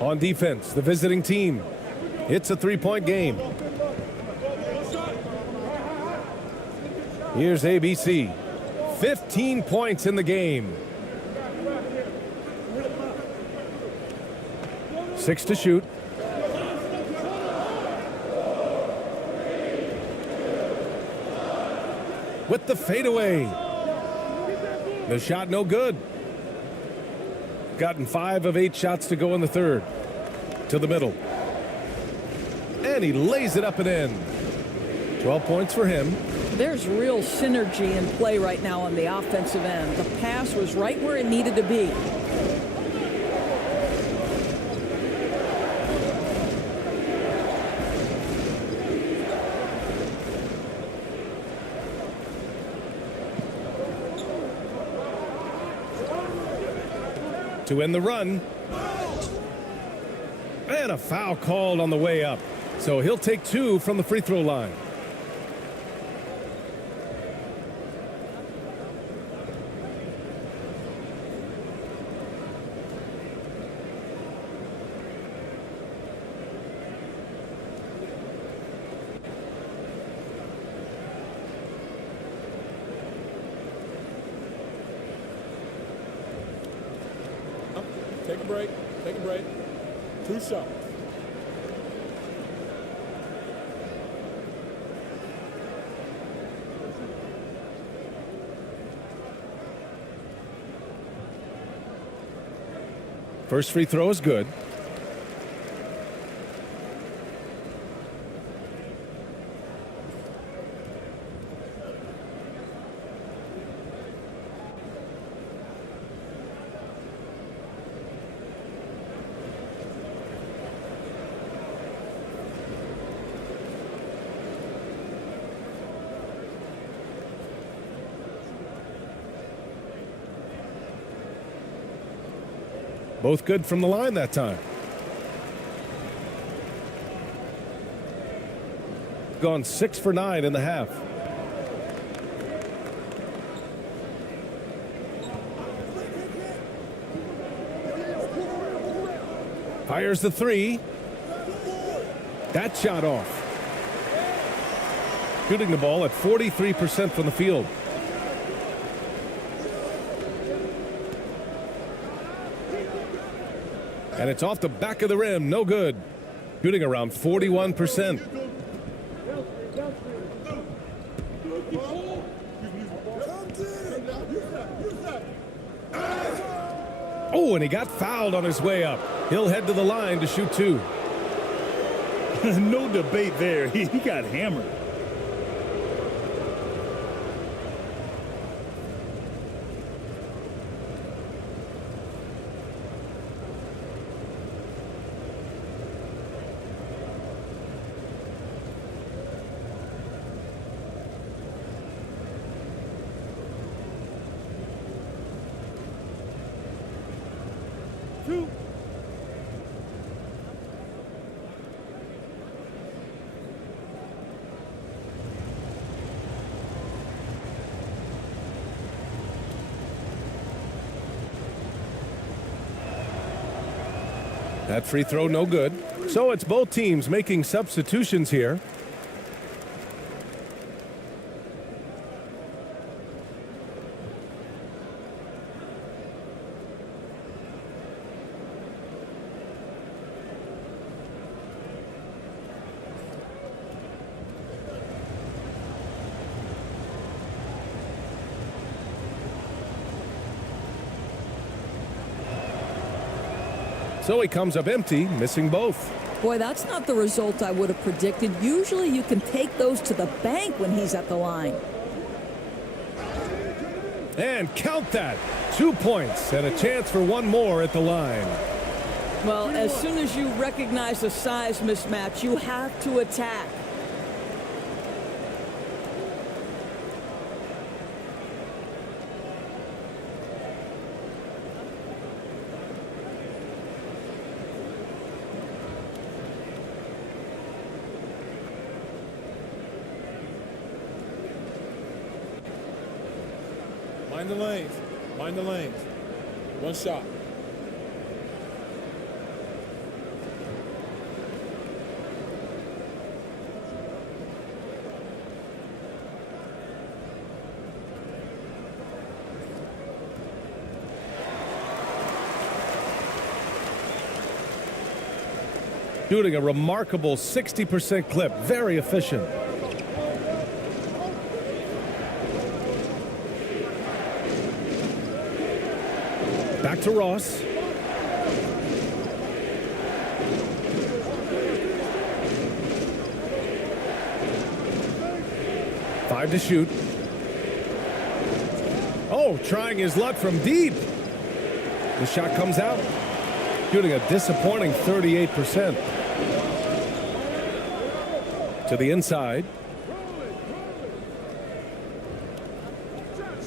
On defense, the visiting team. It's a three-point game. Here's ABC. 15 points in the game. 6 to shoot. with the fadeaway. The shot no good. Gotten 5 of 8 shots to go in the third. To the middle. And he lays it up and in. 12 points for him. There's real synergy in play right now on the offensive end. The pass was right where it needed to be. To end the run. And a foul called on the way up. So he'll take 2 from the free throw line. Take a break. Take a break. 2 shots. First free throw is good. Both good from the line that time. Gone 6 for 9 in the half. Fires the 3. That shot off. Shooting the ball at 43% from the field. And it's off the back of the rim, no good. Shooting around 41%. Oh, and he got fouled on his way up. He'll head to the line to shoot 2. No debate there. He got hammered. That free throw no good. So it's both teams making substitutions here. So he comes up empty, missing both. Boy, that's not the result I would have predicted. Usually you can take those to the bank when he's at the line. And count that. 2 points and a chance for one more at the line. Well, as soon as you recognize a size mismatch, you have to attack. Mind the lanes. Mind the lanes. 1 shot. Shooting a remarkable 60% clip. Very efficient. Back to Ross. Five to shoot. Oh, trying his luck from deep. The shot comes out. Shooting a disappointing 38%. To the inside.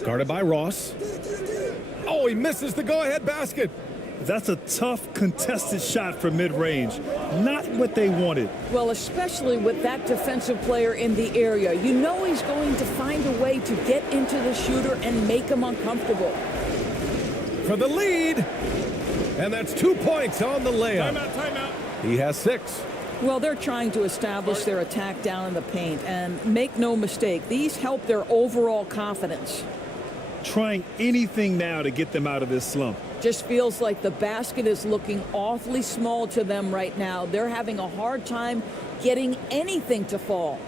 Guarded by Ross. Oh, he misses the go-ahead basket. That's a tough, contested shot from mid-range. Not what they wanted. Well, especially with that defensive player in the area. You know he's going to find a way to get into the shooter and make him uncomfortable. For the lead. And that's 2 points on the layup. Timeout. He has 6. Well, they're trying to establish their attack down in the paint. And make no mistake, these help their overall confidence. Trying anything now to get them out of this slump. Just feels like the basket is looking awfully small to them right now. They're having a hard time getting anything to fall.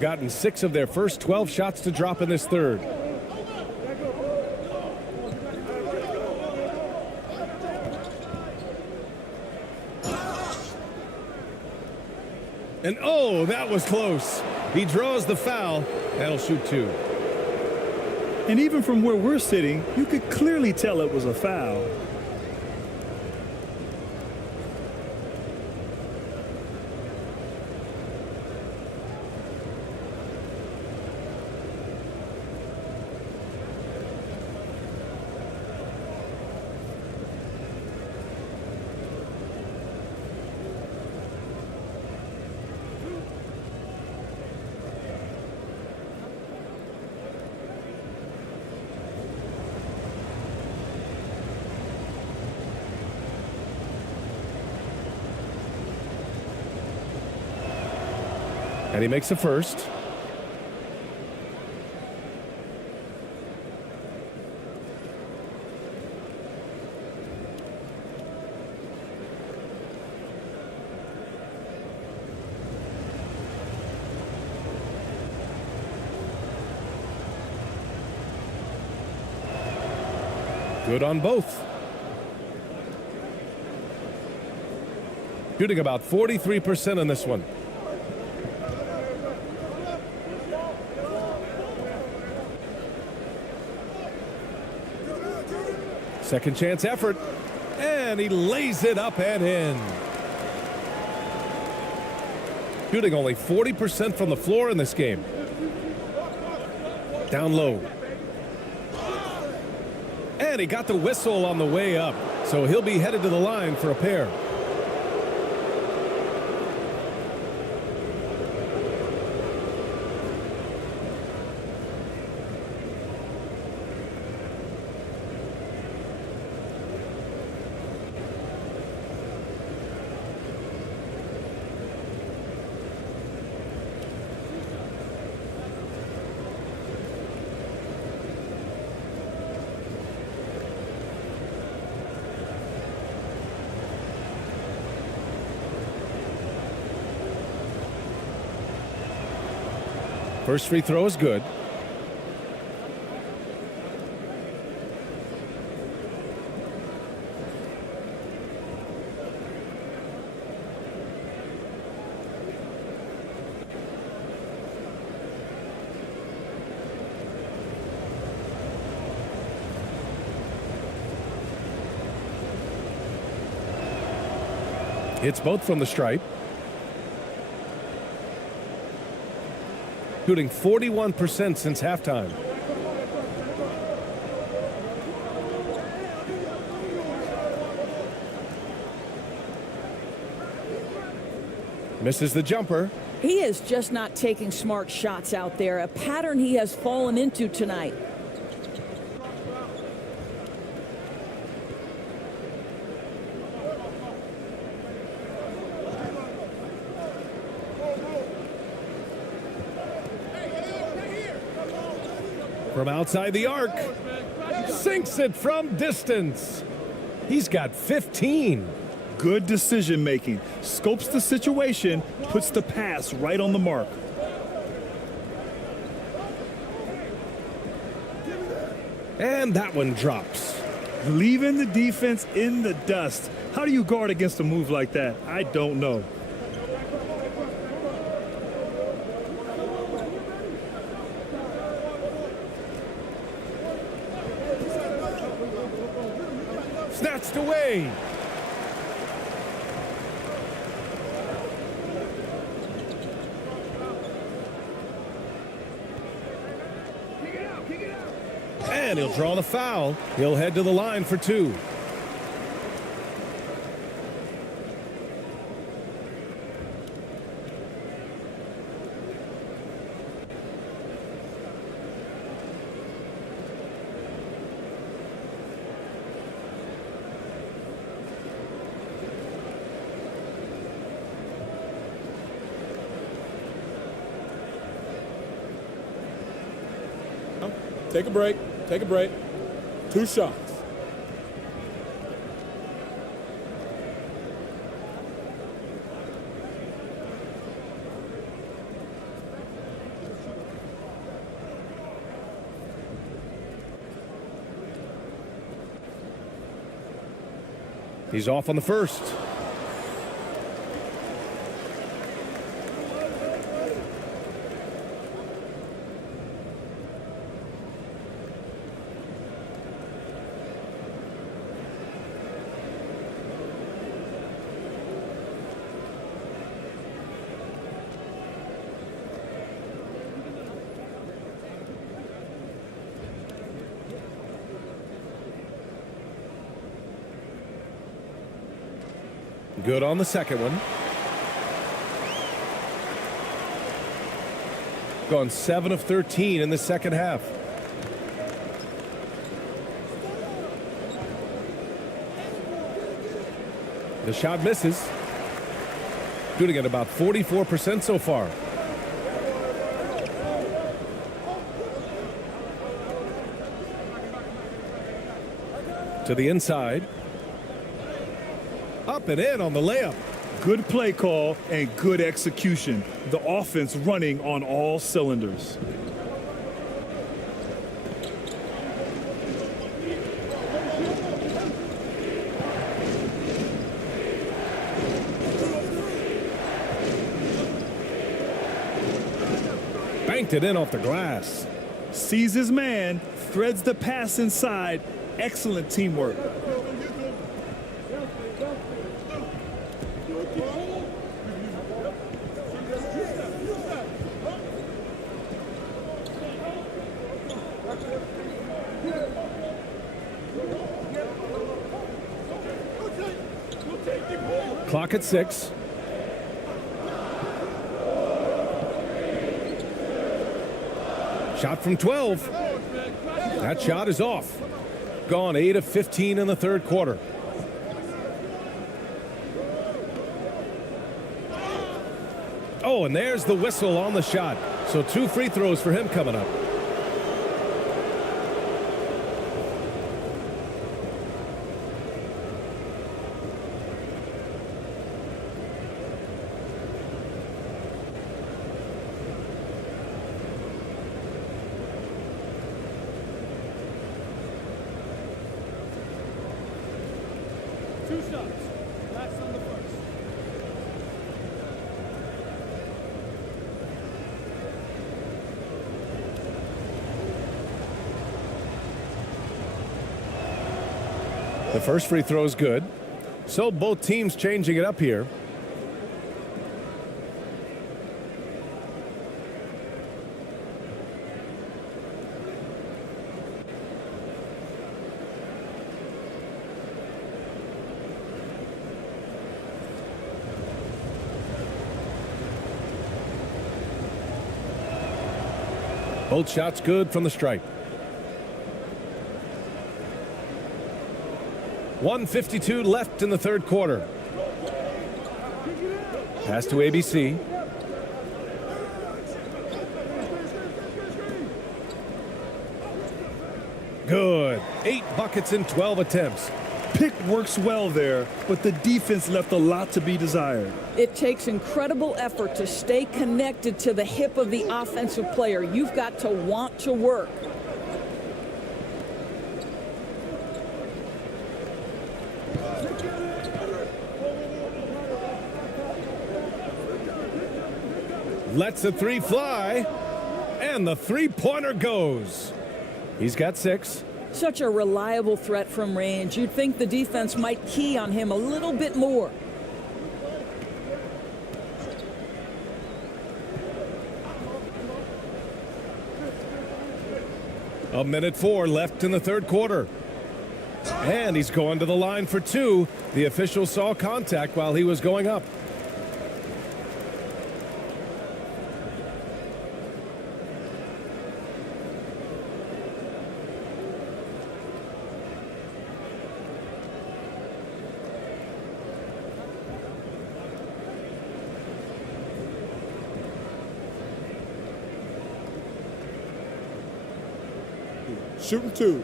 Gotten 6 of their first 12 shots to drop in this third. And oh, that was close. He draws the foul. That'll shoot 2. And even from where we're sitting, you could clearly tell it was a foul. And he makes the first. Good on both. Shooting about 43% on this one. Second chance effort, and he lays it up and in. Shooting only 40% from the floor in this game. Down low. And he got the whistle on the way up, so he'll be headed to the line for a pair. First free throw is good. Hits both from the stripe. Shooting 41% since halftime. Misses the jumper. He is just not taking smart shots out there, a pattern he has fallen into tonight. From outside the arc, sinks it from distance. He's got 15. Good decision making. Scopes the situation, puts the pass right on the mark. And that one drops. Leaving the defense in the dust. How do you guard against a move like that? I don't know. Snatched away. And he'll draw the foul. He'll head to the line for two. Take a break. Take a break. 2 shots. He's off on the first. Good on the second one. Gone 7 of 13 in the second half. The shot misses. Shooting at about 44% so far. To the inside. Up and in on the layup. Good play call and good execution. The offense running on all cylinders. Banked it in off the glass. Sees his man, threads the pass inside. Excellent teamwork. Clock at 6. Shot from 12. That shot is off. Gone 8 of 15 in the third quarter. Oh, and there's the whistle on the shot. So 2 free throws for him coming up. The first free throw is good. So both teams changing it up here. Both shots good from the stripe. 1:52 left in the third quarter. Pass to ABC. Good. 8 buckets in 12 attempts. Pick works well there, but the defense left a lot to be desired. It takes incredible effort to stay connected to the hip of the offensive player. You've got to want to work. Lets the three fly, and the three-pointer goes. He's got 6. Such a reliable threat from range. You'd think the defense might key on him a little bit more. A minute 4 left in the third quarter. And he's going to the line for 2. The official saw contact while he was going up. Shooting 2.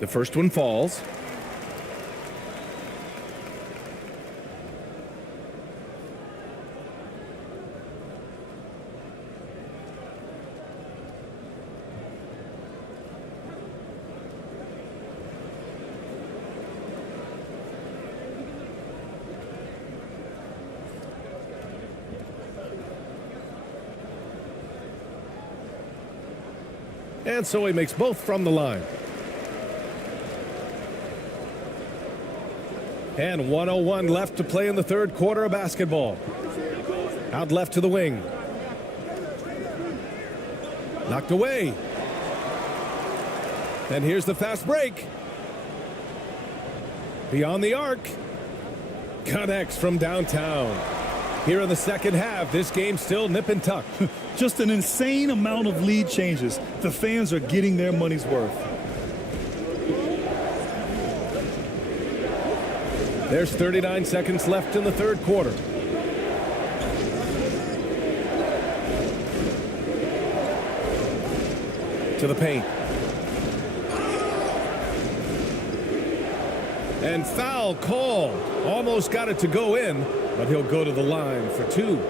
The first one falls. And so he makes both from the line. And 1:01 left to play in the third quarter of basketball. Out left to the wing. Knocked away. And here's the fast break. Beyond the arc. Connects from downtown. Here in the second half, this game still nip and tuck. Just an insane amount of lead changes. The fans are getting their money's worth. There's 39 seconds left in the third quarter. To the paint. And foul called. Almost got it to go in, but he'll go to the line for 2.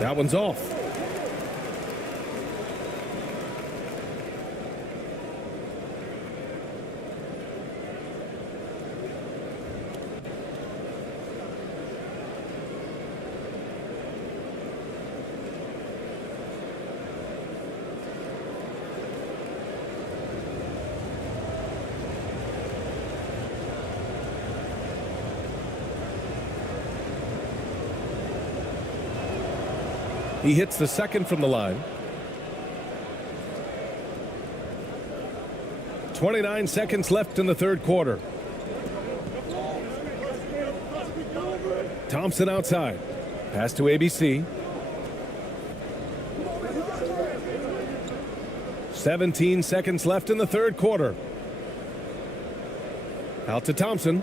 That one's off. He hits the second from the line. 29 seconds left in the third quarter. Thompson outside. Pass to ABC. 17 seconds left in the third quarter. Out to Thompson.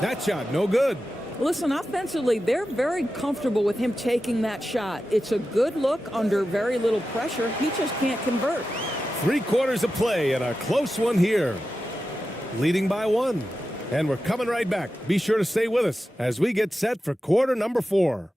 That shot, no good. Listen, offensively, they're very comfortable with him taking that shot. It's a good look under very little pressure. He just can't convert. 3 quarters of play and a close one here. Leading by 1. And we're coming right back. Be sure to stay with us as we get set for quarter number 4.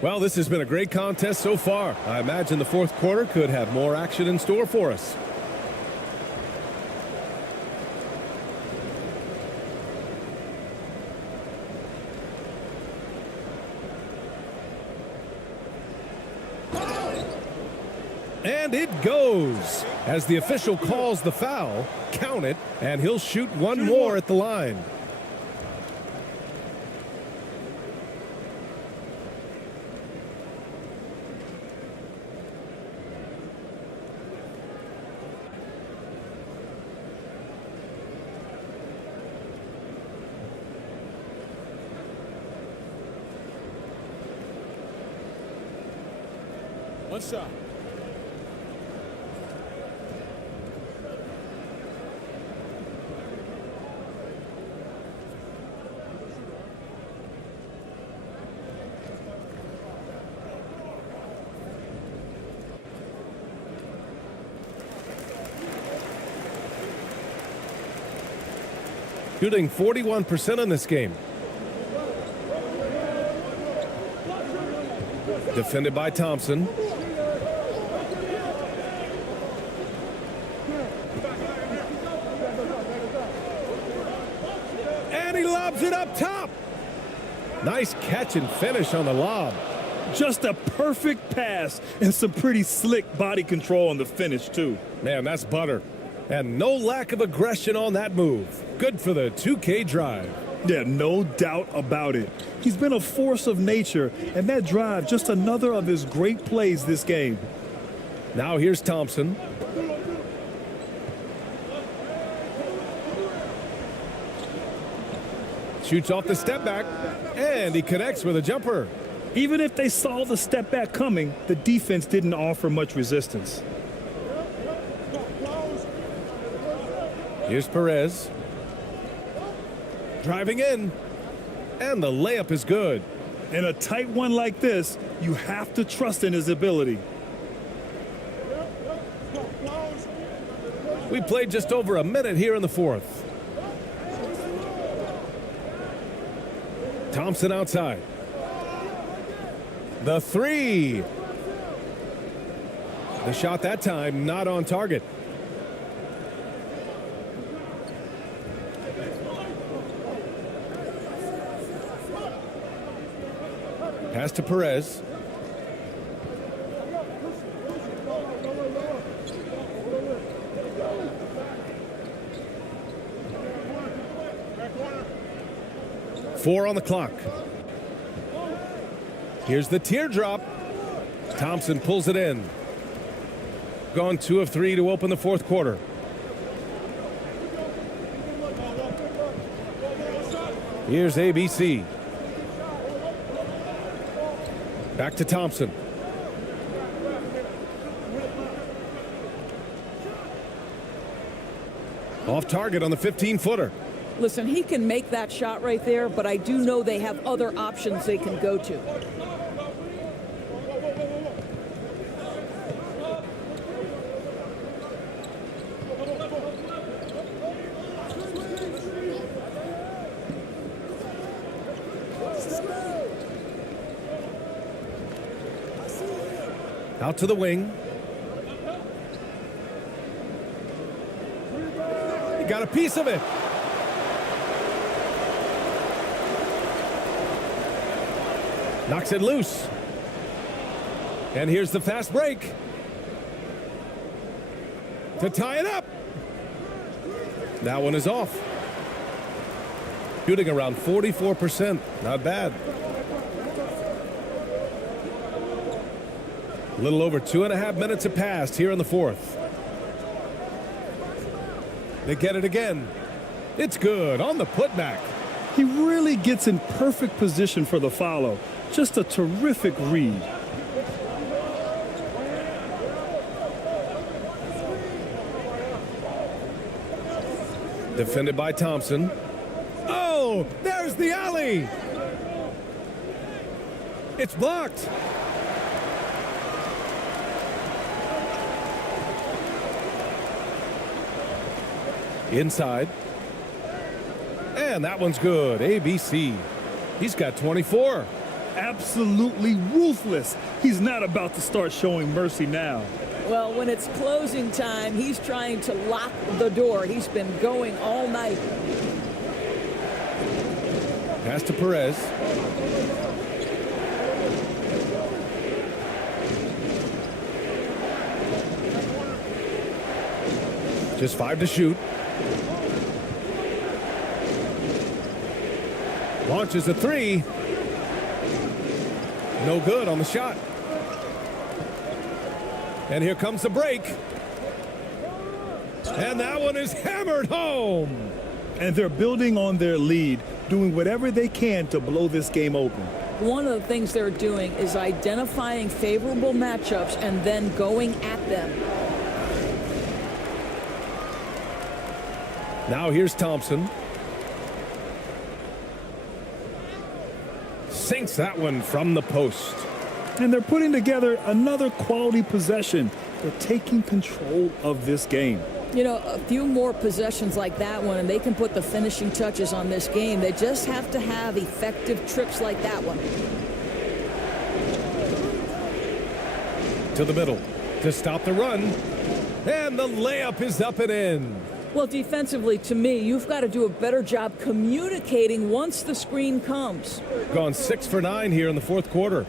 Well, this has been a great contest so far. I imagine the fourth quarter could have more action in store for us. And it goes. As the official calls the foul, count it, and he'll shoot one more at the line. One shot. Shooting 41% in this game. Defended by Thompson. And he lobs it up top. Nice catch and finish on the lob. Just a perfect pass and some pretty slick body control on the finish, too. Man, that's butter. And no lack of aggression on that move. Good for the 2K drive. Yeah, no doubt about it. He's been a force of nature, and that drive, just another of his great plays this game. Now here's Thompson. Shoots off the step back, and he connects with a jumper. Even if they saw the step back coming, the defense didn't offer much resistance. Here's Perez. Driving in. And the layup is good. In a tight one like this, you have to trust in his ability. We played just over a minute here in the fourth. Thompson outside. The three. The shot that time not on target. Pass to Perez. Four on the clock. Here's the teardrop. Thompson pulls it in. Gone 2 of 3 to open the fourth quarter. Here's ABC. Back to Thompson. Off target on the 15-footer. Listen, he can make that shot right there, but I do know they have other options they can go to. Out to the wing. Got a piece of it. Knocks it loose. And here's the fast break to tie it up. That one is off. Shooting around 44%. Not bad. A little over 2.5 minutes have passed here in the fourth. They get it again. It's good on the putback. He really gets in perfect position for the follow. Just a terrific read. Defended by Thompson. Oh, there's the alley. It's blocked. Inside. And that one's good. ABC. He's got 24. Absolutely ruthless. He's not about to start showing mercy now. Well, when it's closing time, he's trying to lock the door. He's been going all night. Pass to Perez. Just 5 to shoot. Launches a 3. No good on the shot. And here comes the break. And that one is hammered home. And they're building on their lead, doing whatever they can to blow this game open. One of the things they're doing is identifying favorable matchups and then going at them. Now here's Thompson. Sinks that one from the post. And they're putting together another quality possession. They're taking control of this game. You know, a few more possessions like that one, and they can put the finishing touches on this game. They just have to have effective trips like that one. To the middle to stop the run. And the layup is up and in. Well, defensively, to me, you've got to do a better job communicating once the screen comes. Gone 6 for 9 here in the fourth quarter.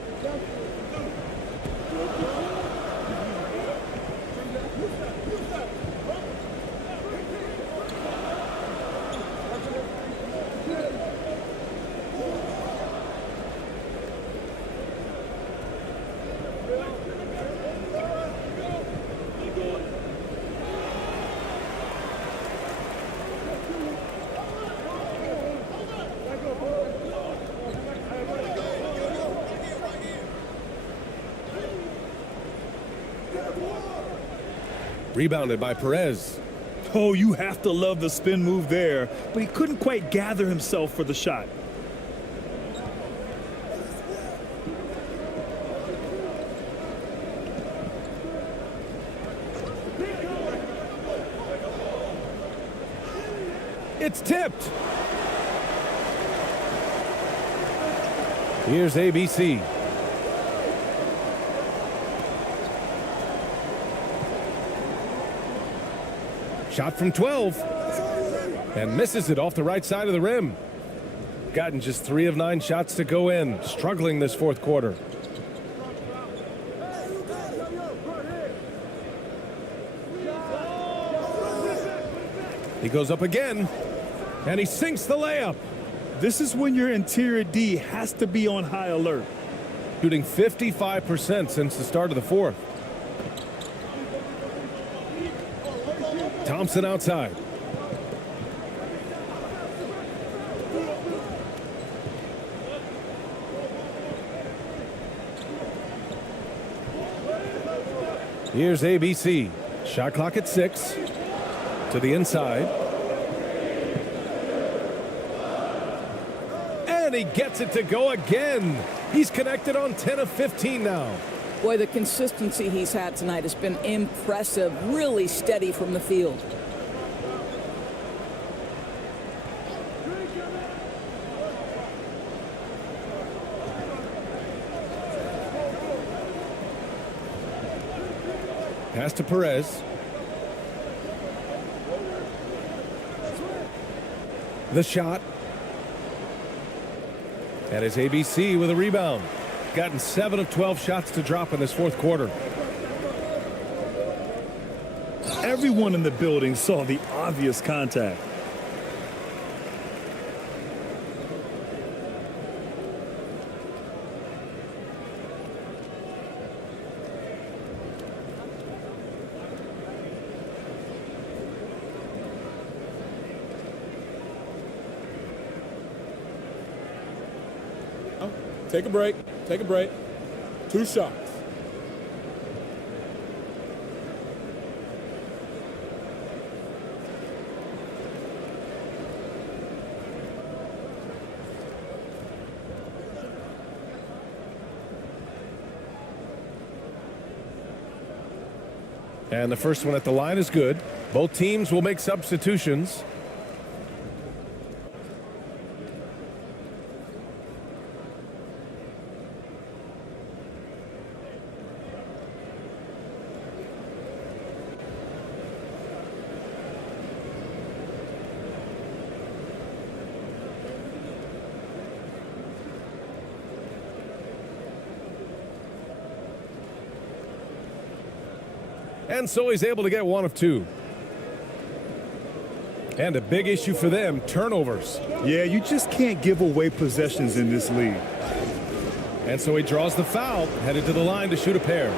Rebounded by Perez. Oh, you have to love the spin move there, but he couldn't quite gather himself for the shot. It's tipped. Here's ABC. Shot from 12 and misses it off the right side of the rim. Gotten just 3 of 9 shots to go in. Struggling this fourth quarter. He goes up again and he sinks the layup. This is when your interior D has to be on high alert. Shooting 55% since the start of the fourth. Thompson outside. Here's ABC. Shot clock at 6. To the inside. And he gets it to go again. He's connected on 10 of 15 now. Boy, the consistency he's had tonight has been impressive. Really steady from the field. Pass to Perez. The shot. And it's ABC with a rebound. Gotten 7 of 12 shots to drop in this fourth quarter. Everyone in the building saw the obvious contact. Take a break. Take a break. 2 shots. And the first one at the line is good. Both teams will make substitutions. And so he's able to get 1 of 2. And a big issue for them, turnovers. Yeah, you just can't give away possessions in this league. And so he draws the foul, headed to the line to shoot a pair.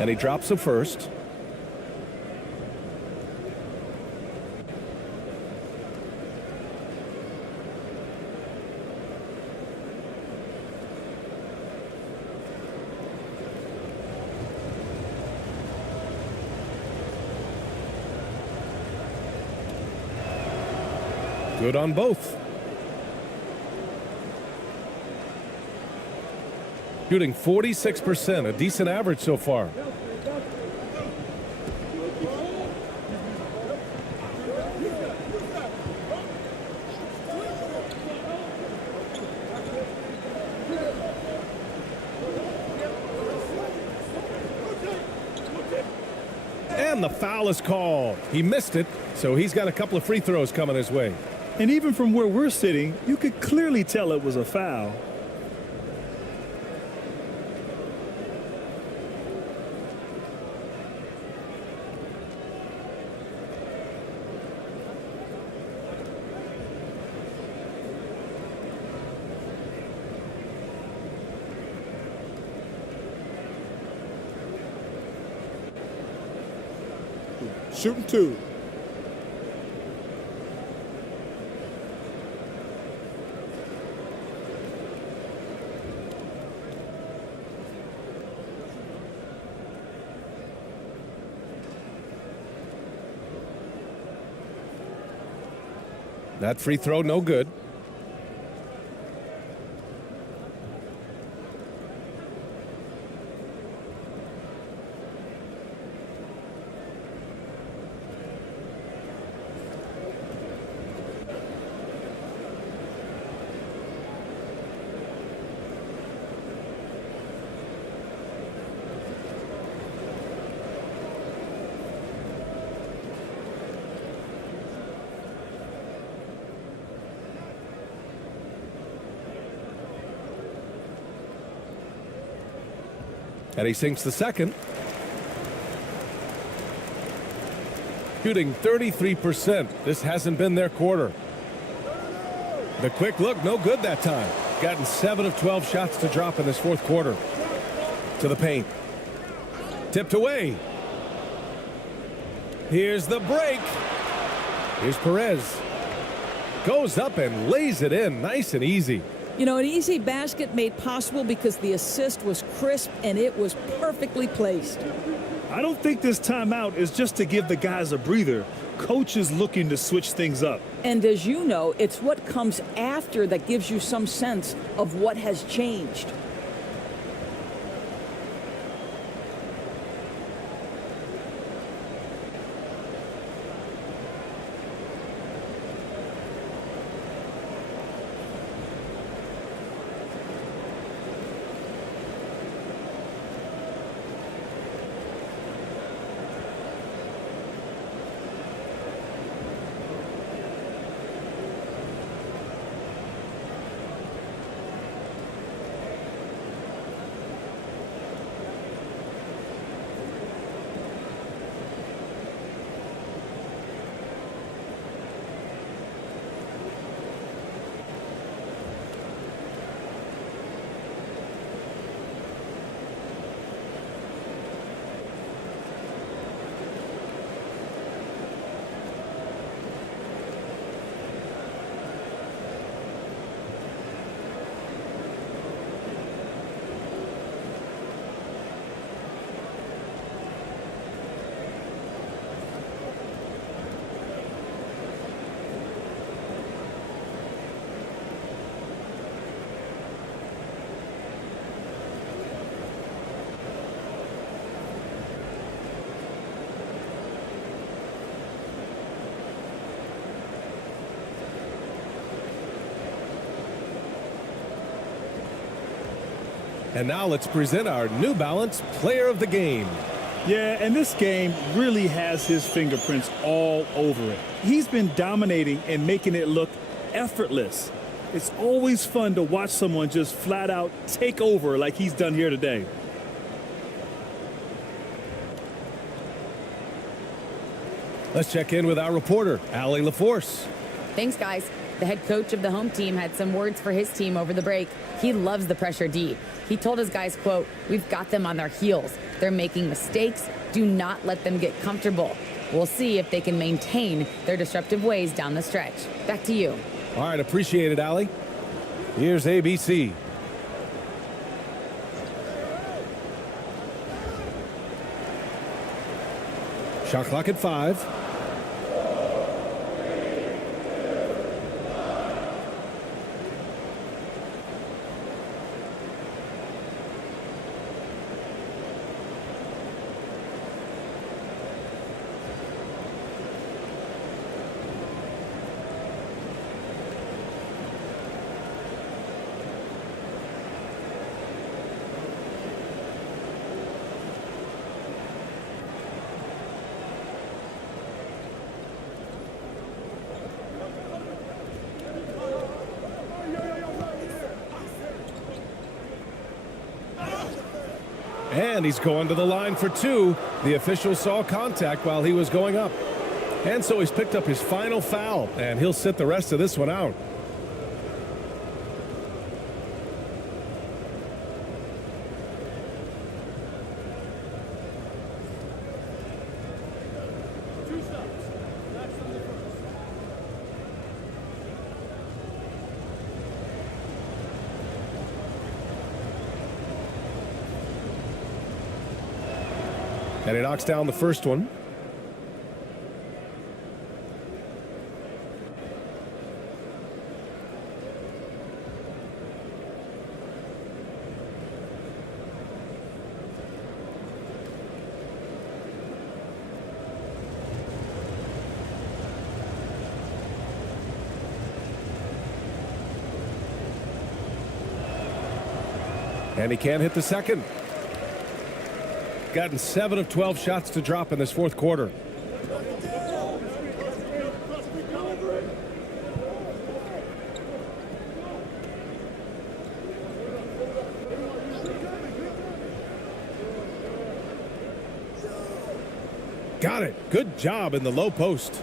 And he drops the first. Good on both. Shooting 46%, a decent average so far. And the foul is called. He missed it, so he's got a couple of free throws coming his way. And even from where we're sitting, you could clearly tell it was a foul. Shooting 2. That free throw, no good. And he sinks the second. Shooting 33%. This hasn't been their quarter. The quick look, no good that time. Gotten 7 of 12 shots to drop in this fourth quarter. To the paint. Tipped away. Here's the break. Here's Perez. Goes up and lays it in. Nice and easy. You know, an easy basket made possible because the assist was crisp and it was perfectly placed. I don't think this timeout is just to give the guys a breather. Coach is looking to switch things up. And as you know, it's what comes after that gives you some sense of what has changed. And now let's present our New Balance Player of the Game. Yeah, and this game really has his fingerprints all over it. He's been dominating and making it look effortless. It's always fun to watch someone just flat out take over like he's done here today. Let's check in with our reporter, Allie LaForce. Thanks, guys. The head coach of the home team had some words for his team over the break. He loves the pressure D. He told his guys, quote, "We've got them on their heels. They're making mistakes. Do not let them get comfortable. We'll see if they can maintain their disruptive ways down the stretch." Back to you. All right, appreciate it, Allie. Here's ABC. Shot clock at 5. And he's going to the line for 2. The official saw contact while he was going up. And so he's picked up his final foul, and he'll sit the rest of this one out. And he knocks down the first one. And he can't hit the second. Gotten 7 of 12 shots to drop in this fourth quarter. Got it. Good job in the low post.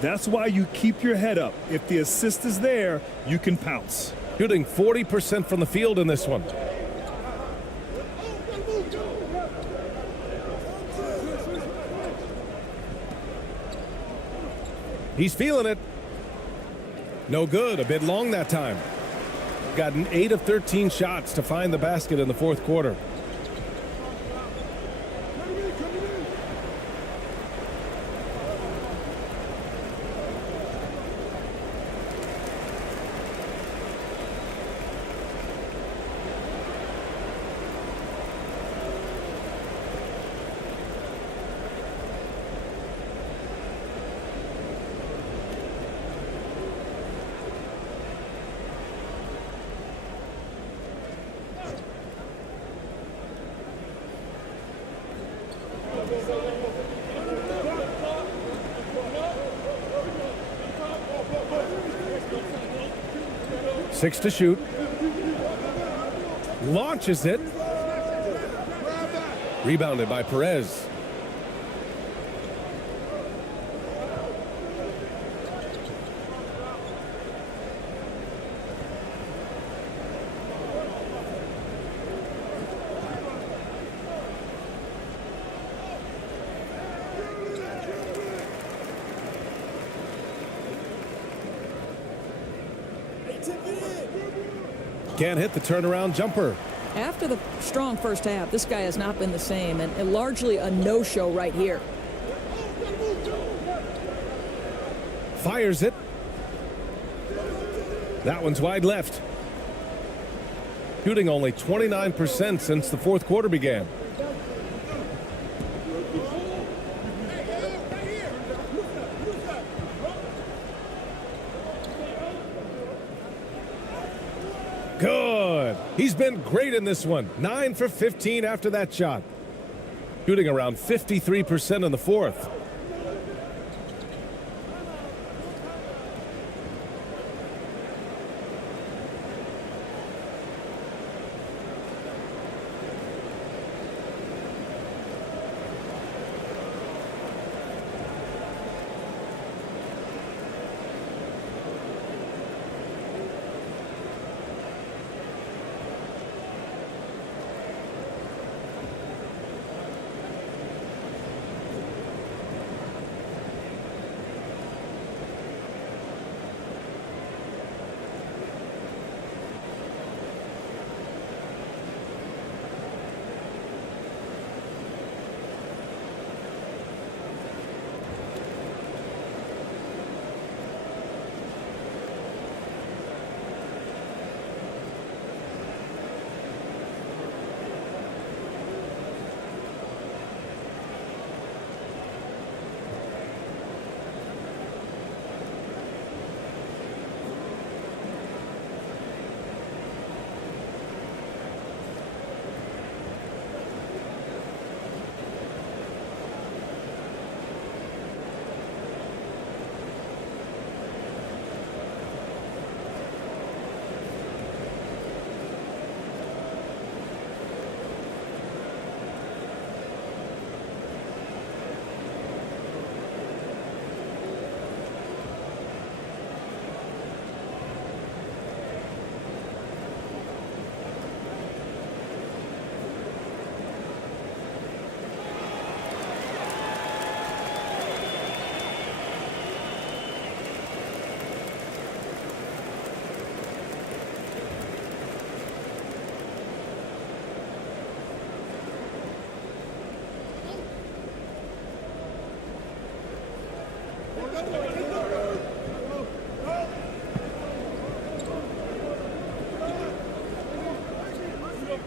That's why you keep your head up. If the assist is there, you can pounce. Shooting 40% from the field in this one. He's feeling it. No good. A bit long that time. gotten 8 of 13 shots to find the basket in the fourth quarter. Six to shoot. Launches it. Rebounded by Perez. Can't hit the turnaround jumper. After the strong first half, this guy has not been the same, and largely a no-show right here. Fires it. That one's wide left. Shooting only 29% since the fourth quarter began. Good. He's been great in this one. 9 for 15 after that shot. Shooting around 53% in the fourth.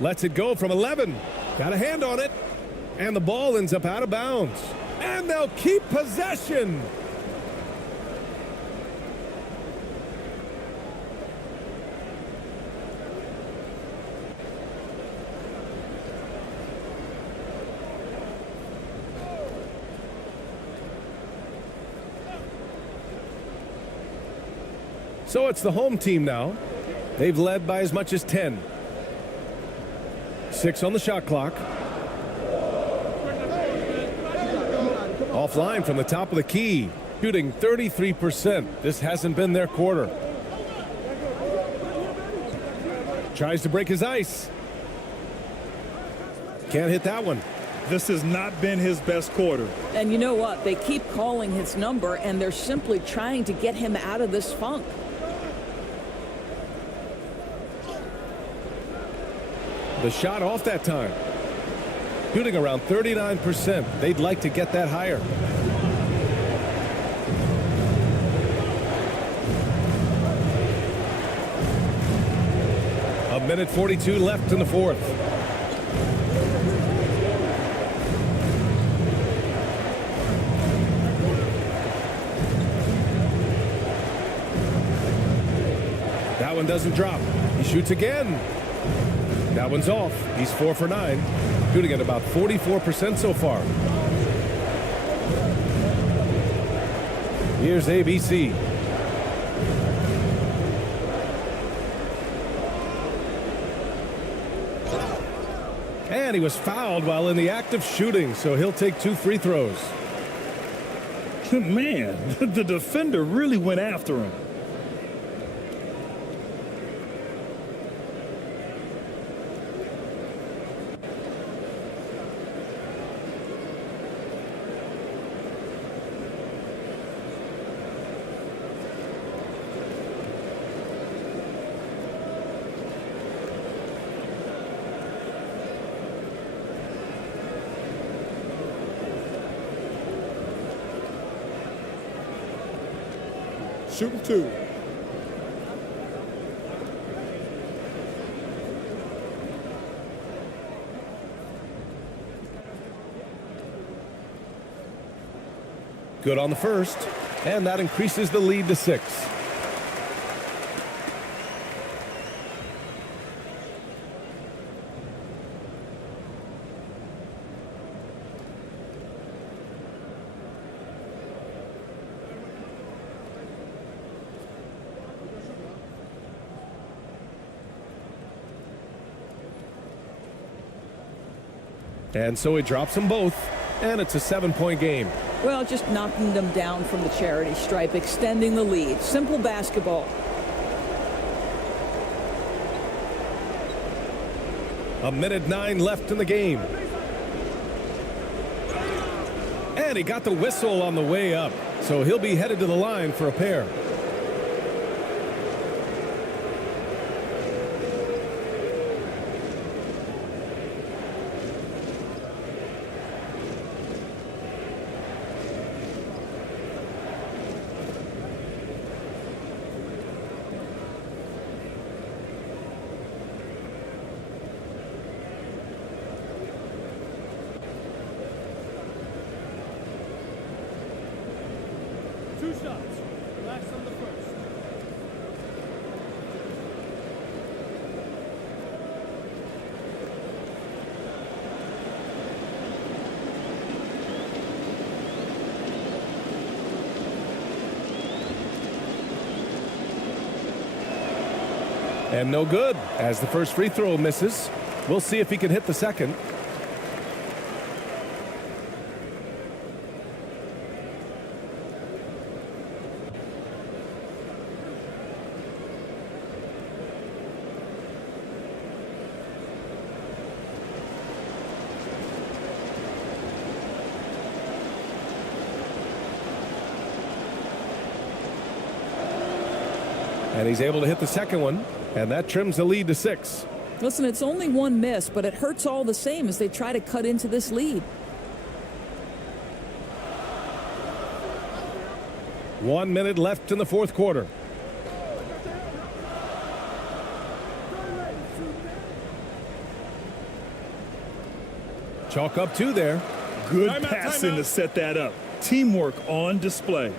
Lets it go from 11. Got a hand on it. And the ball ends up out of bounds. And they'll keep possession. So it's the home team now. They've led by as much as 10. 6 on the shot clock. Offline from the top of the key. Shooting 33%. This hasn't been their quarter. Tries to break his ice. Can't hit that one. This has not been his best quarter. And you know what? They keep calling his number, and they're simply trying to get him out of this funk. The shot off that time. Shooting around 39%. They'd like to get that higher. A minute 42 left in the fourth. That one doesn't drop. He shoots again. That one's off. He's 4 for 9. Shooting at about 44% so far. Here's ABC. And he was fouled while in the act of shooting, so he'll take 2 free throws. Man, the defender really went after him. Shooting 2. Good on the first, and that increases the lead to 6. And so he drops them both, and it's a 7-point game. Well, just knocking them down from the charity stripe, extending the lead. Simple basketball. A minute 9 left in the game. And he got the whistle on the way up, so he'll be headed to the line for a pair. Two shots. Relax on the first. And no good, as the first free throw misses. We'll see if he can hit the second. And he's able to hit the second one, and that trims the lead to 6. Listen, it's only one miss, but it hurts all the same as they try to cut into this lead. 1 minute left in the fourth quarter. Chalk up 2 there. Good passing to set that up. Teamwork on display.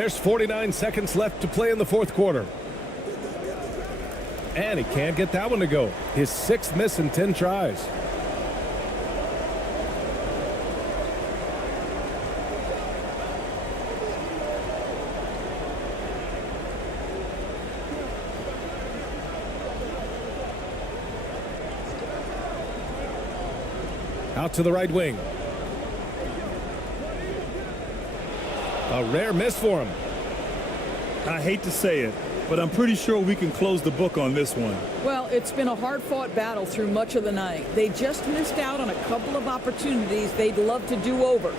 There's 49 seconds left to play in the fourth quarter. And he can't get that one to go. His 6th miss in 10 tries. Out to the right wing. A rare miss for him. I hate to say it, but I'm pretty sure we can close the book on this one. Well, it's been a hard-fought battle through much of the night. They just missed out on a couple of opportunities they'd love to do over.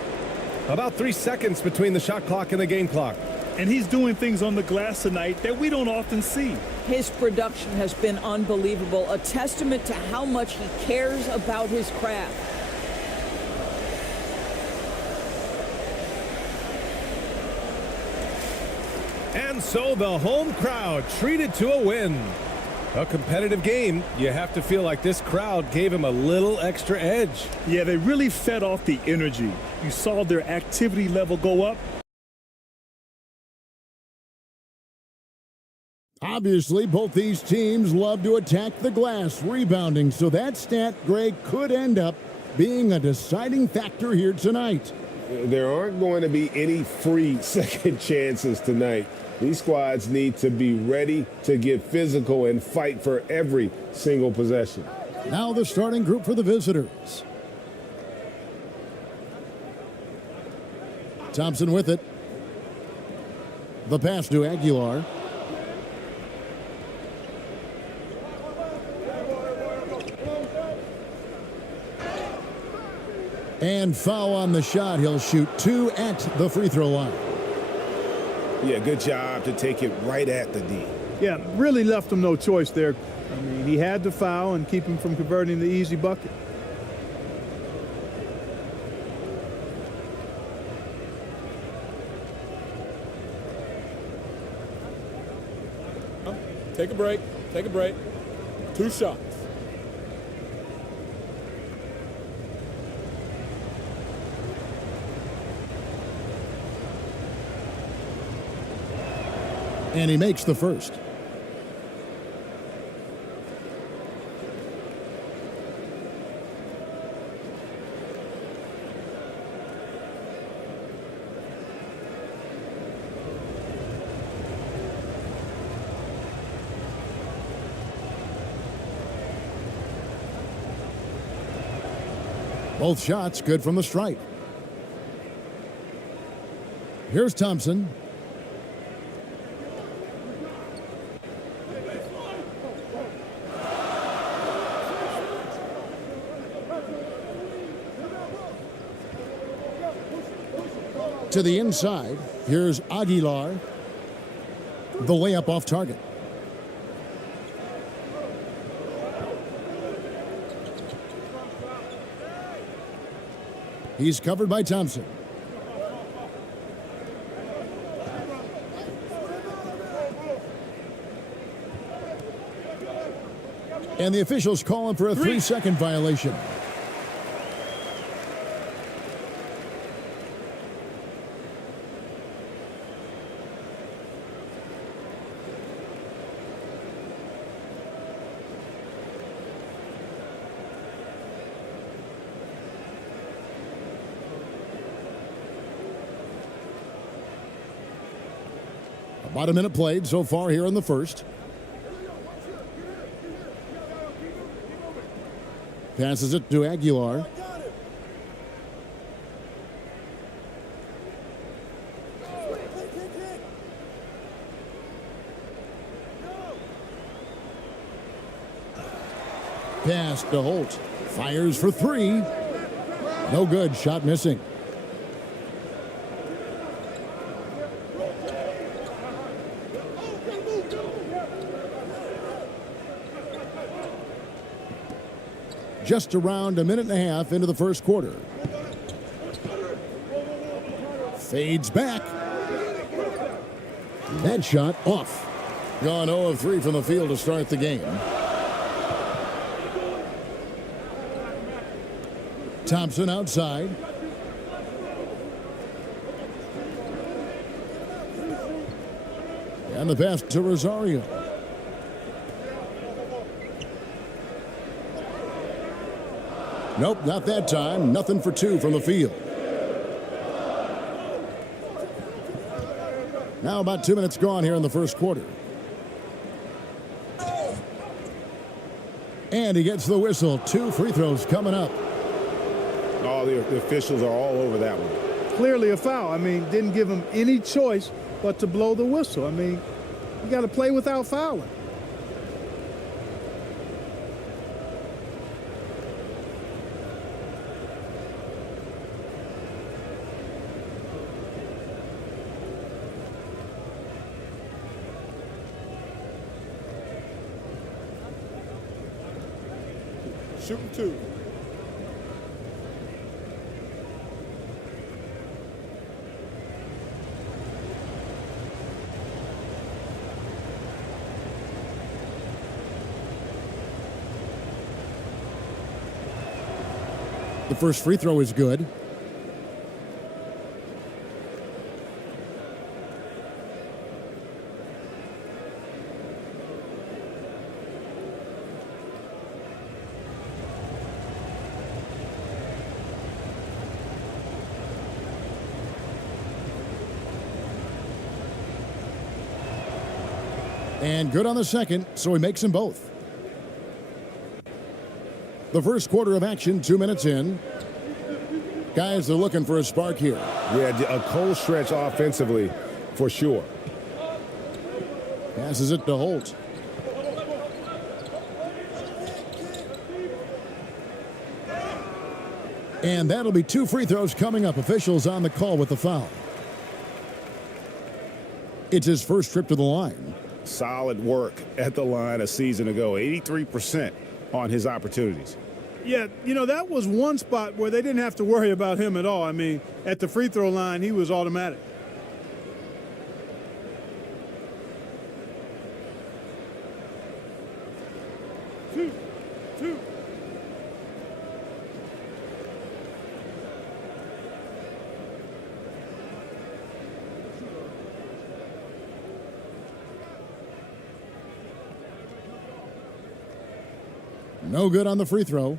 About 3 seconds between the shot clock and the game clock. And he's doing things on the glass tonight that we don't often see. His production has been unbelievable, a testament to how much he cares about his craft. And so the home crowd treated to a win. A competitive game. You have to feel like this crowd gave him a little extra edge. Yeah, they really fed off the energy. You saw their activity level go up. Obviously, both these teams love to attack the glass, rebounding, so that stat, Greg, could end up being a deciding factor here tonight. There aren't going to be any free second chances tonight. These squads need to be ready to get physical and fight for every single possession. Now the starting group for the visitors. Thompson with it. The pass to Aguilar. And foul on the shot. He'll shoot 2 at the free throw line. Yeah, good job to take it right at the D. Yeah, really left him no choice there. I mean, he had to foul and keep him from converting the easy bucket. Take a break. Take a break. 2 shots. And he makes the first. Both shots good from the stripe. Here's Thompson. To the inside, here's Aguilar. The layup off target. He's covered by Thompson. And the officials call him for a 3-second violation. About a minute played so far here in the first. Passes it to Aguilar. Pass to Holt. Fires for 3. No good. Shot missing. Just around a minute and a half into the first quarter. Fades back. That shot off. Gone 0 of 3 from the field to start the game. Thompson outside. And the pass to Rosario. Nope, not that time. Nothing for two from the field. Now about 2 minutes gone here in the first quarter. And he gets the whistle. 2 free throws coming up. Oh, the officials are all over that one. Clearly a foul. I mean, didn't give him any choice but to blow the whistle. I mean, you got to play without fouling. Shooting 2. The first free throw is good. And good on the second, so he makes them both. The first quarter of action, 2 minutes in. Guys are looking for a spark here. Yeah, a cold stretch offensively for sure. Passes it to Holt. And that'll be 2 free throws coming up. Officials on the call with the foul. It's his first trip to the line. Solid work at the line a season ago. 83% on his opportunities. Yeah, you know, that was one spot where they didn't have to worry about him at all. I mean, at the free throw line, he was automatic. Two. No good on the free throw.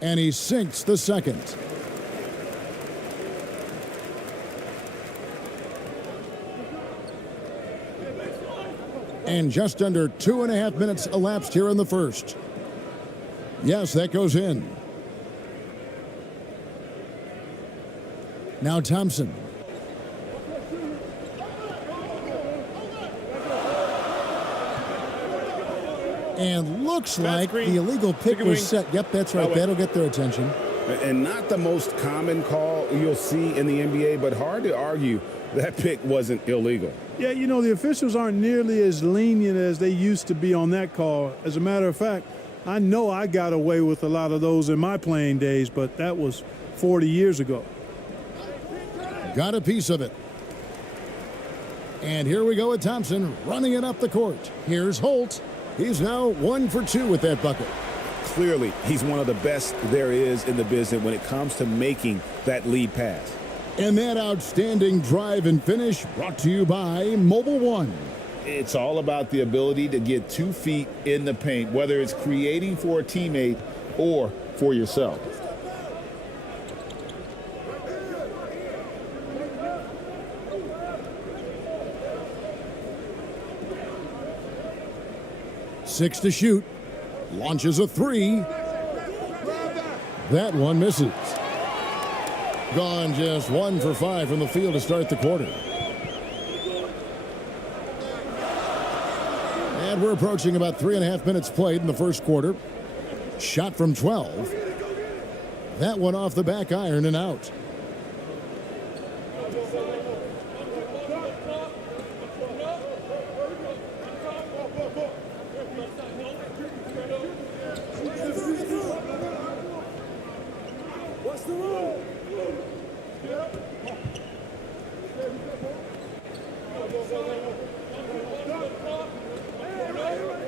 And he sinks the second. And just under 2.5 minutes elapsed here in the first. Yes, that goes in. Now Thompson. And looks like the illegal pick was set. Yep, that's right. That'll get their attention. And not the most common call you'll see in the NBA, but hard to argue that pick wasn't illegal. Yeah, you know, the officials aren't nearly as lenient as they used to be on that call. As a matter of fact, I know I got away with a lot of those in my playing days, but that was 40 years ago. Got a piece of it. And here we go with Thompson running it up the court. Here's Holt. He's now 1 for 2 with that bucket. Clearly, he's one of the best there is in the business when it comes to making that lead pass. And that outstanding drive and finish brought to you by Mobile One. It's all about the ability to get 2 feet in the paint, whether it's creating for a teammate or for yourself. Six to shoot. Launches a 3. That one misses. Gone just 1 for 5 from the field to start the quarter. And we're approaching about 3.5 minutes played in the first quarter. Shot from 12. That one off the back iron and out.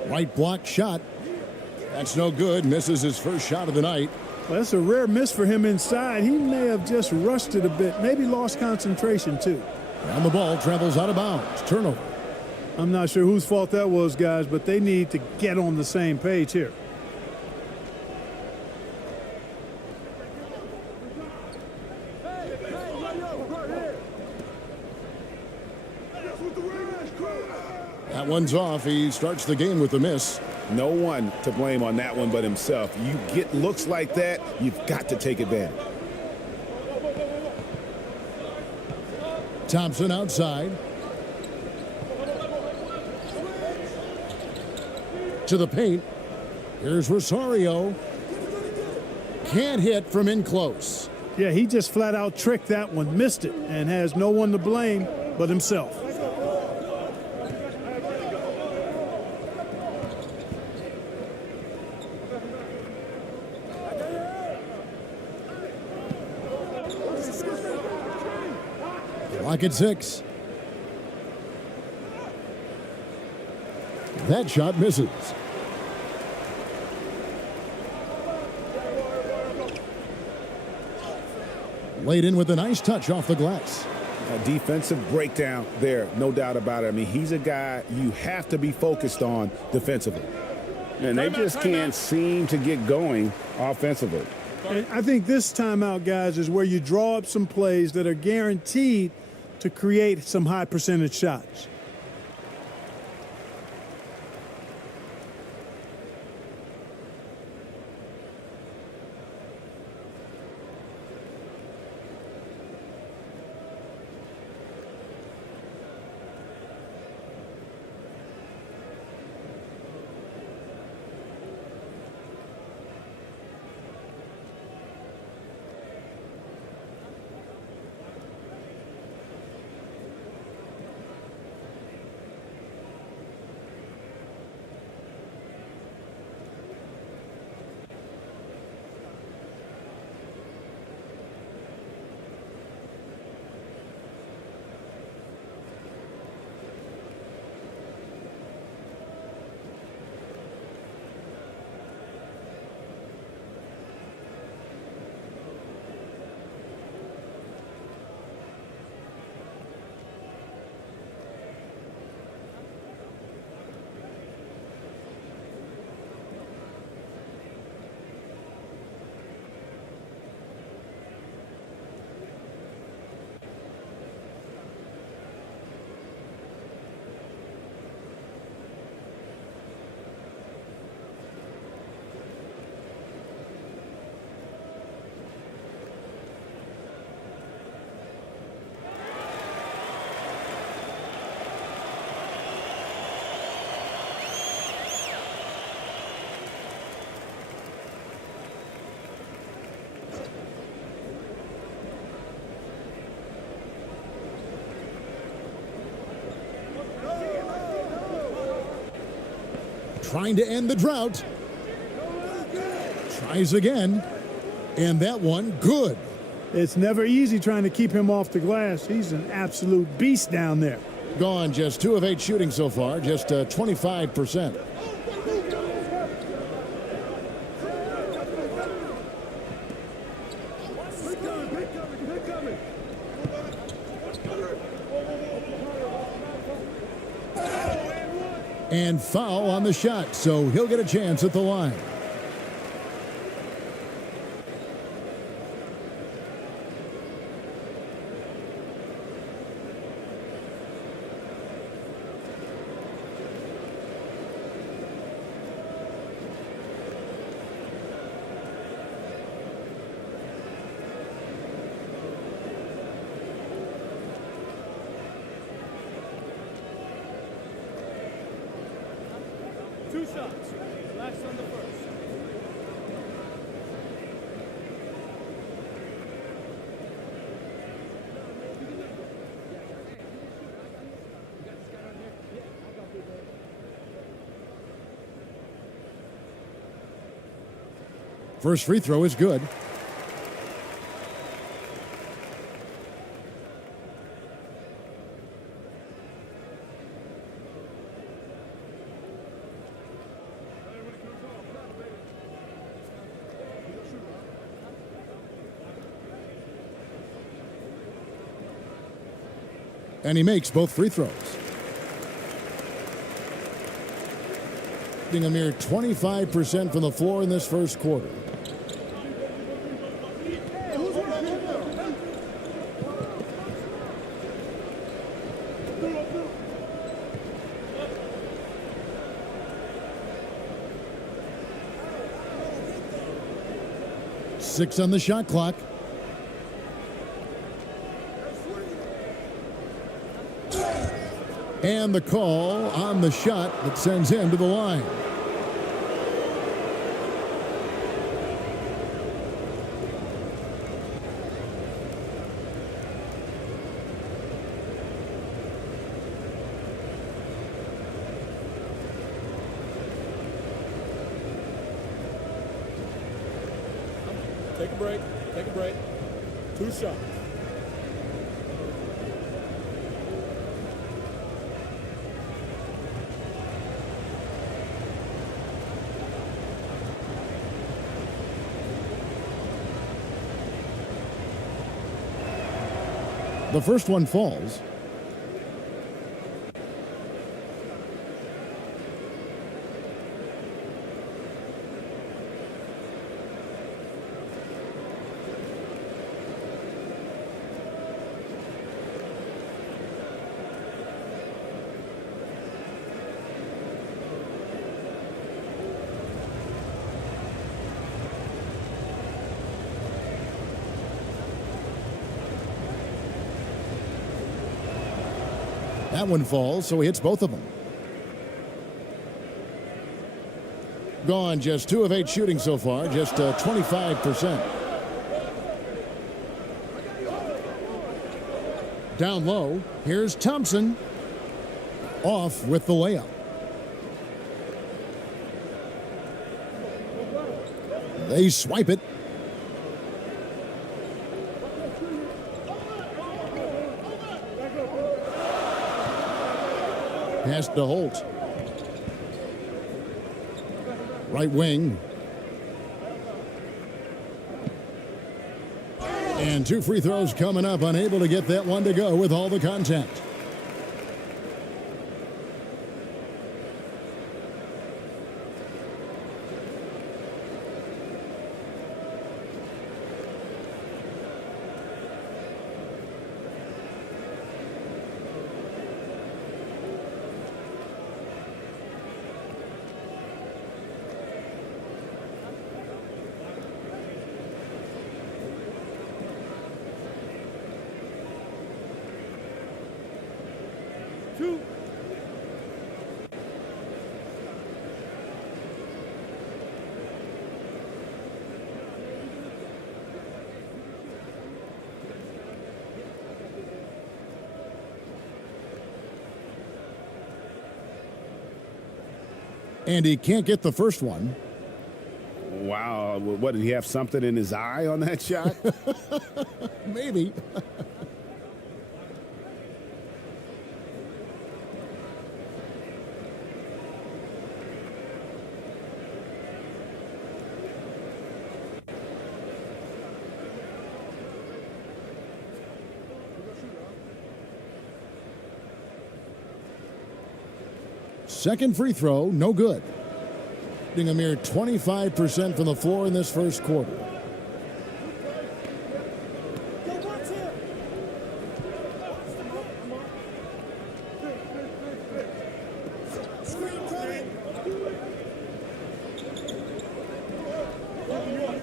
Right block shot. That's no good. Misses his first shot of the night. Well, that's a rare miss for him inside. He may have just rushed it a bit, maybe lost concentration too. And the ball travels out of bounds. Turnover. I'm not sure whose fault that was, guys, but they need to get on the same page here. That one's off. He starts the game with a miss. No one to blame on that one but himself. You get looks like that, you've got to take advantage. Thompson outside. To the paint. Here's Rosario. Can't hit from in close. Yeah, he just flat out tricked that one, missed it, and has no one to blame but himself. Clock at 6. That shot misses. Laid in with a nice touch off the glass. A defensive breakdown there, no doubt about it. I mean, he's a guy you have to be focused on defensively. And they just can't seem to get going offensively. And I think this timeout, guys, is where you draw up some plays that are guaranteed to create some high percentage shots. Trying to end the drought. Tries again. And that one, good. It's never easy trying to keep him off the glass. He's an absolute beast down there. Gone just 2 of 8 shooting so far, just 25%. And foul on the shot, so he'll get a chance at the line. Shots. Last on the first. First free throw is good. And he makes both free throws. Shooting a mere 25% from the floor in this first quarter. Six on the shot clock. And the call on the shot that sends him to the line. Take a break. Take a break. 2 shots. The first one falls. That one falls, so he hits both of them. Gone just 2 of 8 shooting so far, just 25%. Down low, here's Thompson. Off with the layup. They swipe it. Pass to Holt. Right wing. And 2 free throws coming up, unable to get that one to go with all the contact. And he can't get the first one. Wow. What, did he have something in his eye on that shot? Maybe. Second free throw, no good. Shooting a mere 25% from the floor in this first quarter.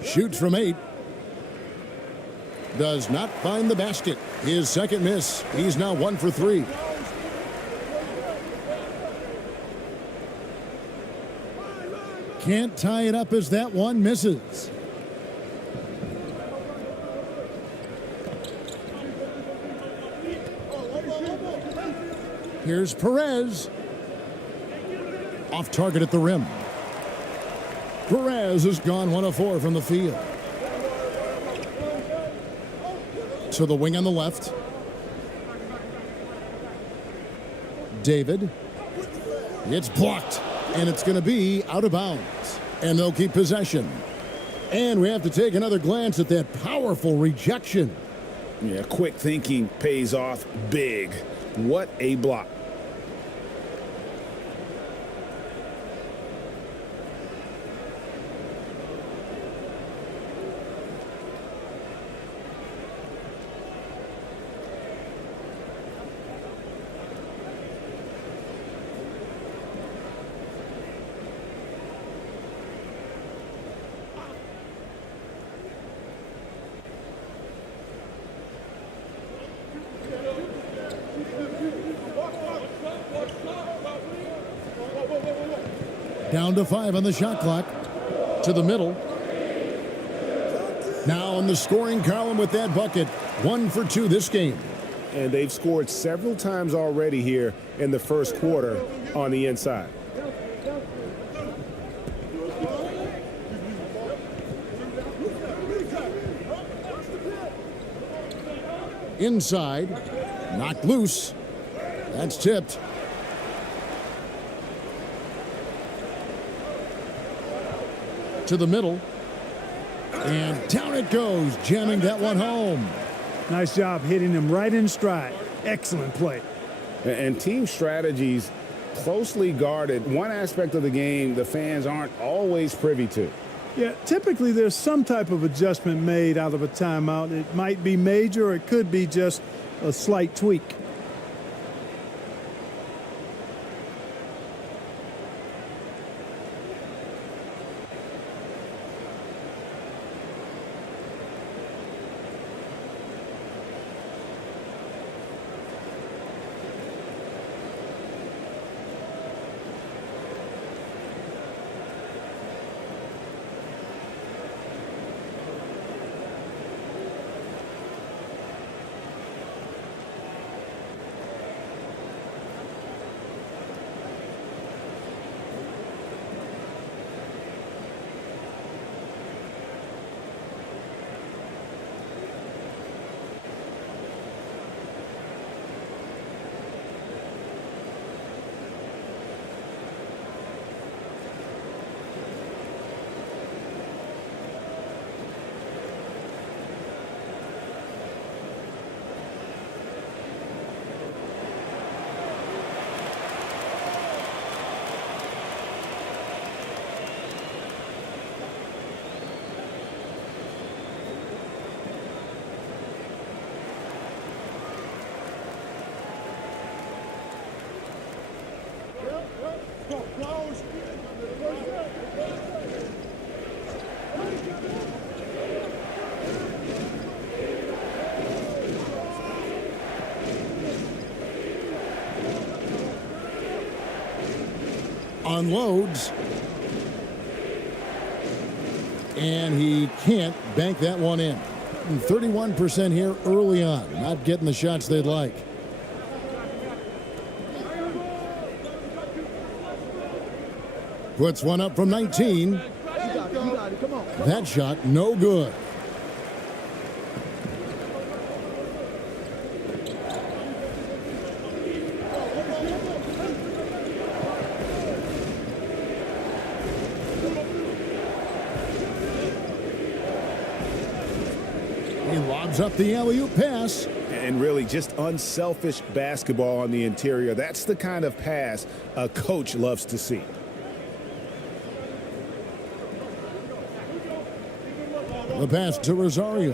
Shoots from 8. Does not find the basket. His second miss. He's now 1 for 3. Can't tie it up as that one misses. Here's Perez. Off target at the rim. Perez has gone 1 of 4 from the field. To the wing on the left. David. It's blocked. And it's going to be out of bounds. And they'll keep possession. And we have to take another glance at that powerful rejection. Yeah, quick thinking pays off big. What a block. Down to 5 on the shot clock. To the middle. Now in the scoring column with that bucket. 1 for 2 this game. And they've scored several times already here in the first quarter on the inside. Inside. Knocked loose. That's tipped. To the middle. And down it goes, jamming that one home. Nice job hitting him right in stride. Excellent play. And team strategies closely guarded. One aspect of the game the fans aren't always privy to. Yeah, typically there's some type of adjustment made out of a timeout. It might be major or it could be just a slight tweak. Unloads. And he can't bank that one in. 31% here early on. Not getting the shots they'd like. Puts one up from 19. That shot no good. He lobs up the alley-oop pass. And really just unselfish basketball on the interior. That's the kind of pass a coach loves to see. The pass to Rosario.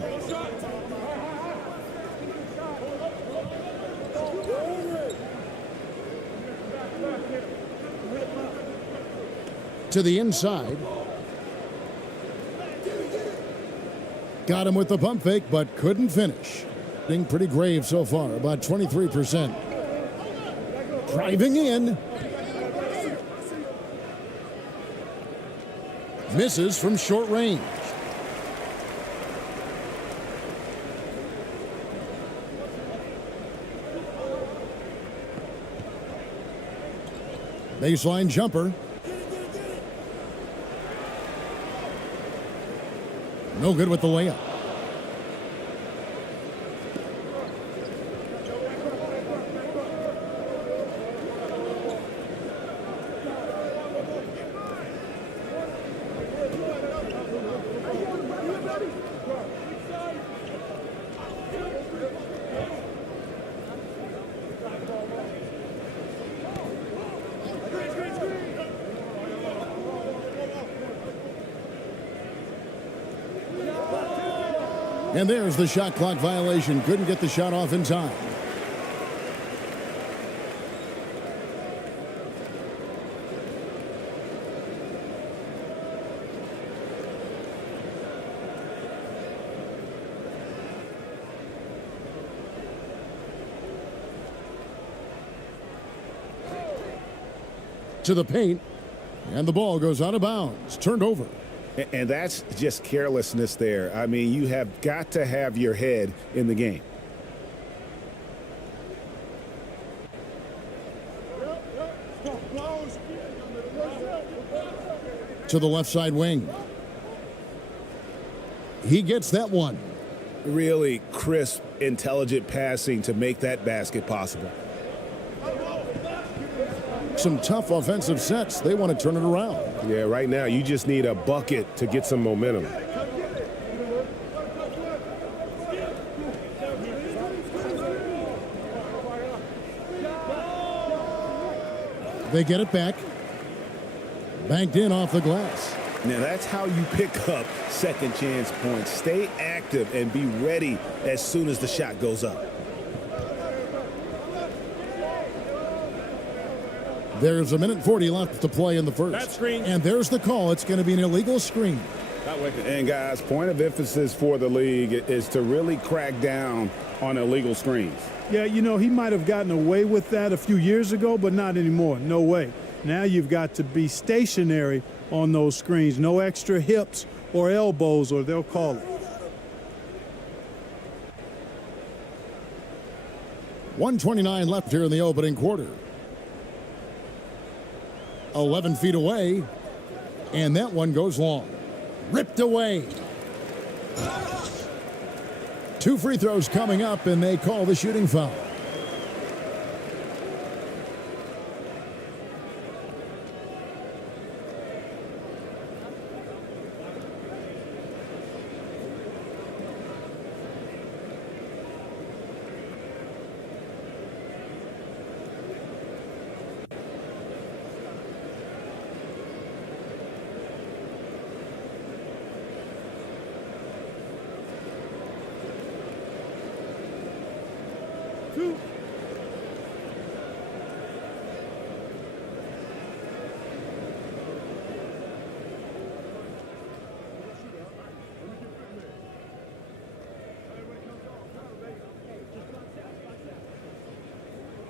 To the inside. Got him with the pump fake, but couldn't finish. Being pretty grave so far, about 23%. Driving in. Misses from short range. Baseline jumper. No good with the layup. And there's the shot clock violation. Couldn't get the shot off in time. To the paint, and the ball goes out of bounds. Turned over. And that's just carelessness there. I mean, you have got to have your head in the game. To the left side wing. He gets that one. Really crisp, intelligent passing to make that basket possible. Some tough offensive sets. They want to turn it around. Yeah, right now you just need a bucket to get some momentum. They get it back. Banked in off the glass. Now that's how you pick up second chance points. Stay active and be ready as soon as the shot goes up. There's 1:40 left to play in the first. That screen. And there's the call. It's going to be an illegal screen. And guys, point of emphasis for the league is to really crack down on illegal screens. Yeah, you know, he might have gotten away with that a few years ago, but not anymore. No way. Now you've got to be stationary on those screens. No extra hips or elbows, or they'll call it. 1:29 left here in the opening quarter. 11 feet away, and that one goes long. Ripped away. 2 free throws coming up, and they call the shooting foul.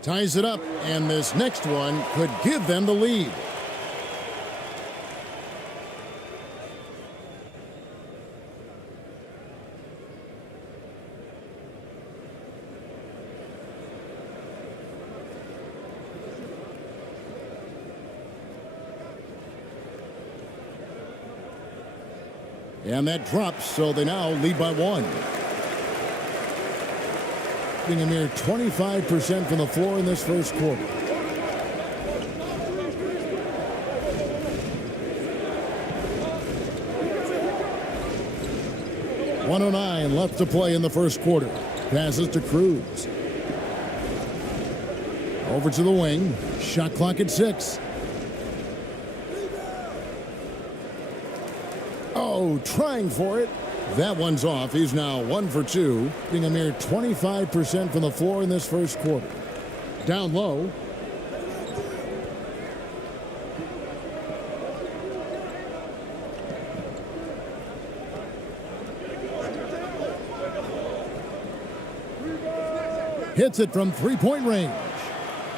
Ties it up, and this next one could give them the lead. And that drops, so they now lead by 1. A mere 25% from the floor in this first quarter. .109 left to play in the first quarter. Passes to Cruz. Over to the wing. Shot clock at 6. Oh, trying for it. That one's off. He's now 1 for 2, being a mere 25% from the floor in this first quarter. Down low. Hits it from three-point range.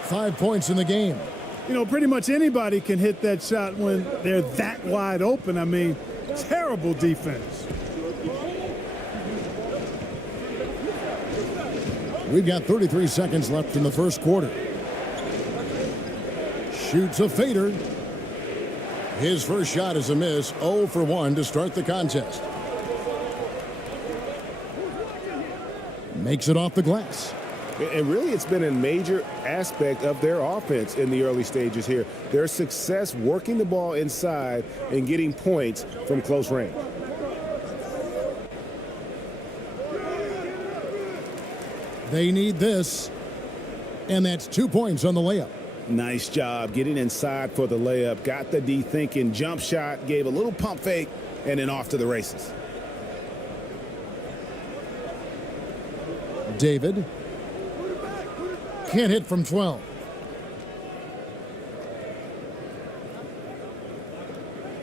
5 points in the game. You know, pretty much anybody can hit that shot when they're that wide open. I mean, terrible defense. We've got 33 seconds left in the first quarter. Shoots a fader. His first shot is a miss. 0 for 1 to start the contest. Makes it off the glass. And really, it's been a major aspect of their offense in the early stages here. Their success working the ball inside and getting points from close range. They need this, and that's 2 points on the layup. Nice job getting inside for the layup. Got the D thinking, jump shot, gave a little pump fake, and then off to the races. David. Can't hit from 12.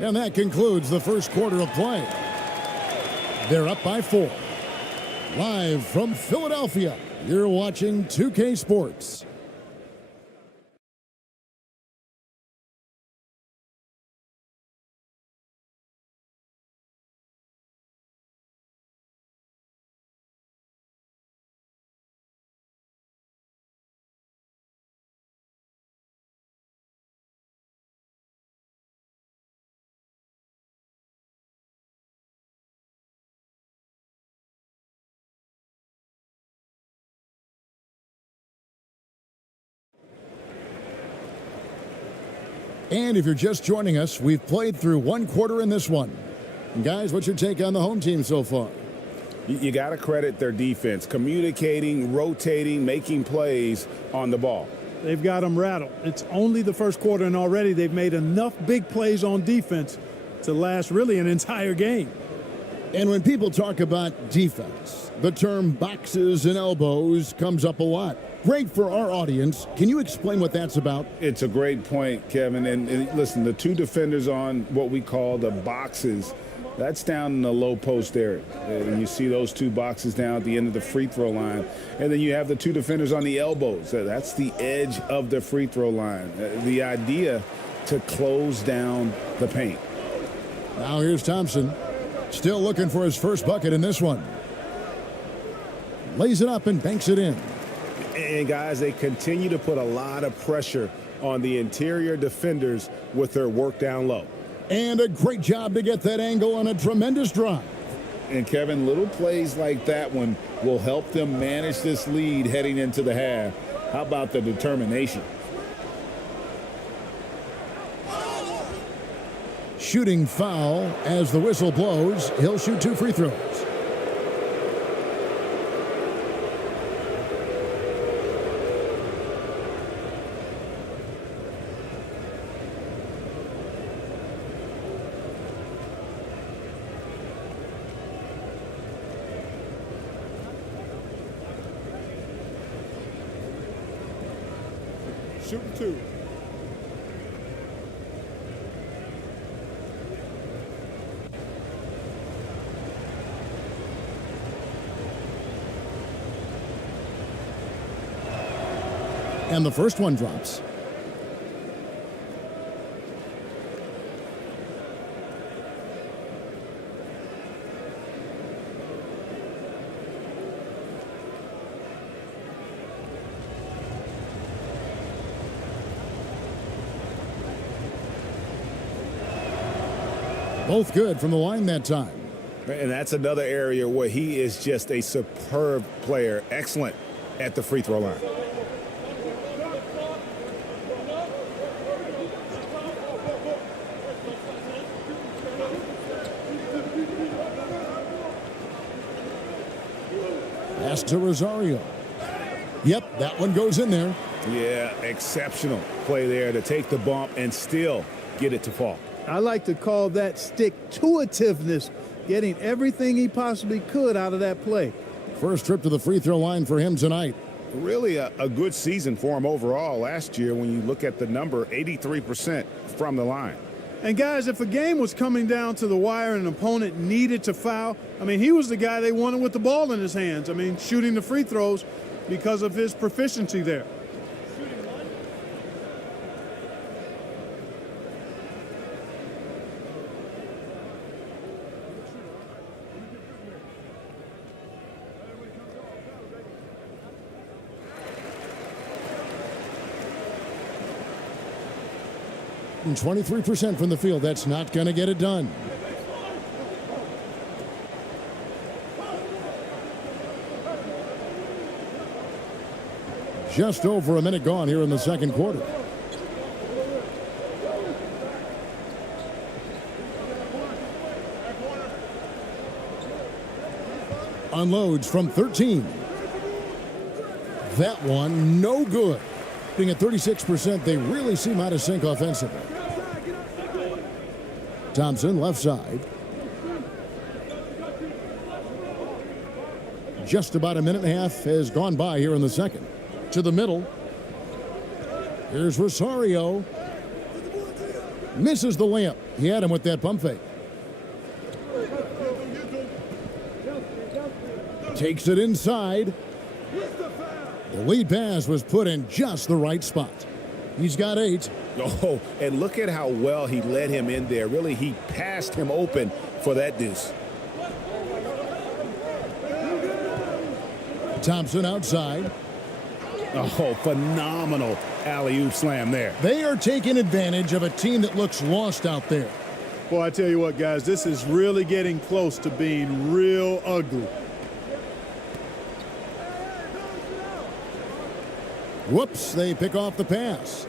And that concludes the first quarter of play. They're up by 4. Live from Philadelphia, you're watching 2K Sports. And if you're just joining us, we've played through one quarter in this one. And guys, what's your take on the home team so far? You got to credit their defense, communicating, rotating, making plays on the ball. They've got them rattled. It's only the first quarter, and already they've made enough big plays on defense to last really an entire game. And when people talk about defense, the term boxes and elbows comes up a lot. Great for our audience. Can you explain what that's about? It's a great point, Kevin. And listen, the two defenders on what we call the boxes, that's down in the low post area. And you see those two boxes down at the end of the free throw line. And then you have the two defenders on the elbows. That's the edge of the free throw line. The idea to close down the paint. Now here's Thompson. Still looking for his first bucket in this one. Lays it up and banks it in. And guys, they continue to put a lot of pressure on the interior defenders with their work down low. And a great job to get that angle on a tremendous drive. And Kevin, little plays like that one will help them manage this lead heading into the half. How about the determination? Shooting foul as the whistle blows. He'll shoot 2 free throws. Shooting 2. And the first one drops. Both good from the line that time. And that's another area where he is just a superb player. Excellent at the free throw line. Pass to Rosario. Yep, that one goes in there. Yeah, exceptional play there to take the bump and still get it to fall. I like to call that stick-to-itiveness, getting everything he possibly could out of that play. First trip to the free throw line for him tonight. Really a good season for him overall last year when you look at the number, 83% from the line. And guys, if a game was coming down to the wire and an opponent needed to foul, I mean, he was the guy they wanted with the ball in his hands. I mean, shooting the free throws because of his proficiency there. 23% from the field. That's not going to get it done. Just over a minute gone here in the second quarter. Unloads from 13. That one, no good. Being at 36%, they really seem out of sync offensively. Thompson, left side. just about a minute and a half has gone by here in the second. To the middle. Here's Rosario. Misses the layup. He had him with that pump fake. Takes it inside. The lead pass was put in just the right spot. He's got 8. Oh, and look at how well he led him in there. Really, he passed him open for that deuce. Thompson outside. Oh, phenomenal alley-oop slam there. They are taking advantage of a team that looks lost out there. Boy, I tell you what, guys, this is really getting close to being real ugly. Whoops, they pick off the pass.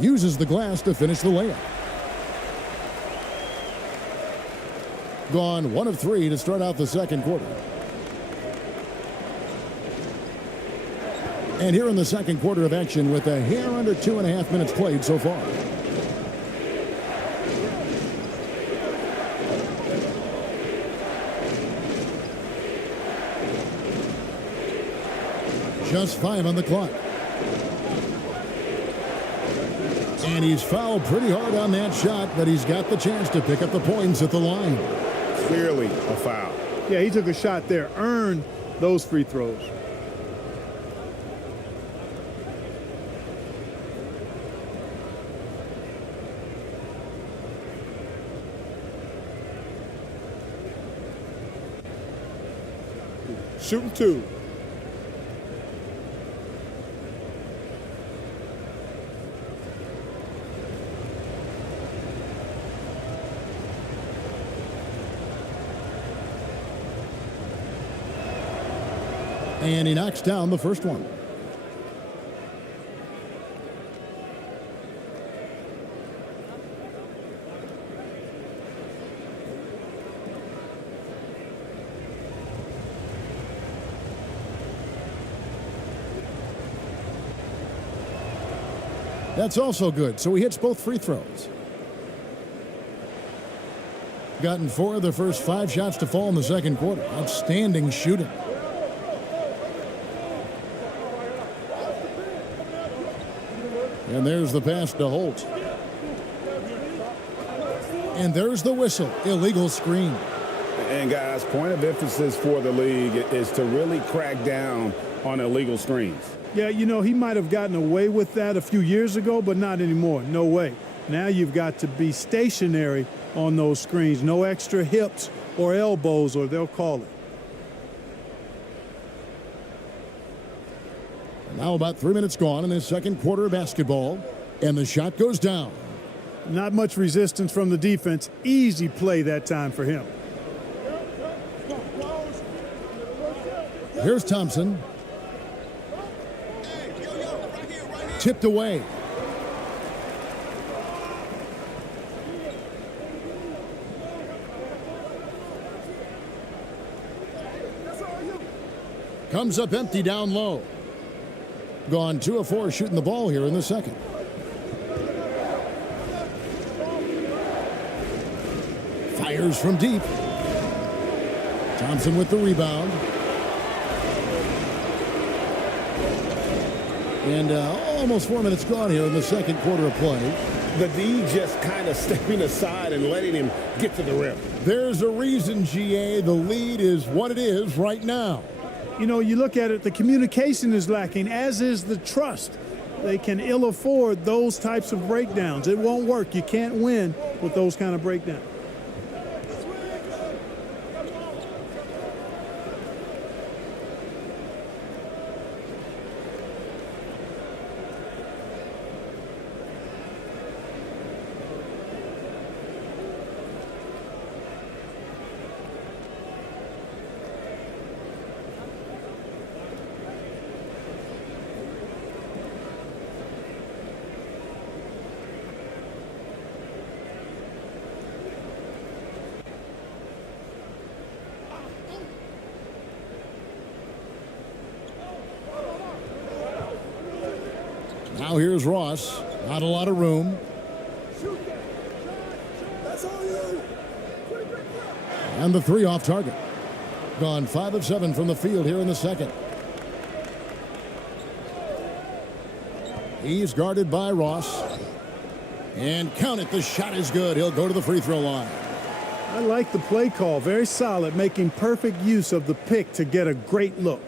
Uses the glass to finish the layup. Gone 1 of 3 to start out the second quarter. And here in the second quarter of action with a hair under 2.5 minutes played so far. Just 5 on the clock. And he's fouled pretty hard on that shot, but he's got the chance to pick up the points at the line. Clearly a foul. Yeah, he took a shot there, earned those free throws. Shooting 2. And he knocks down the first one. That's also good, so he hits both free throws. Gotten 4 of the first 5 shots to fall in the second quarter. Outstanding shooting. And there's the pass to Holt. And there's the whistle. Illegal screen. And guys, point of emphasis for the league is to really crack down on illegal screens. Yeah, you know, he might have gotten away with that a few years ago, but not anymore. No way. Now you've got to be stationary on those screens. No extra hips or elbows, or they'll call it. Now about 3 minutes gone in this second quarter of basketball, and the shot goes down. Not much resistance from the defense. Easy play that time for him. Here's Thompson. Tipped away. Comes up empty down low. Gone 2 of 4 shooting the ball here in the second. Fires from deep. Thompson with the rebound. And almost 4 minutes gone here in the second quarter of play. The D just kind of stepping aside and letting him get to the rim. There's a reason, GA, the lead is what it is right now. You know, you look at it, the communication is lacking, as is the trust. They can ill afford those types of breakdowns. It won't work. You can't win with those kind of breakdowns. Now here's Ross. Not a lot of room. And the 3 off target. Gone 5 of 7 from the field here in the second. He's guarded by Ross. And count it, the shot is good. He'll go to the free throw line. I like the play call. Very solid, making perfect use of the pick to get a great look.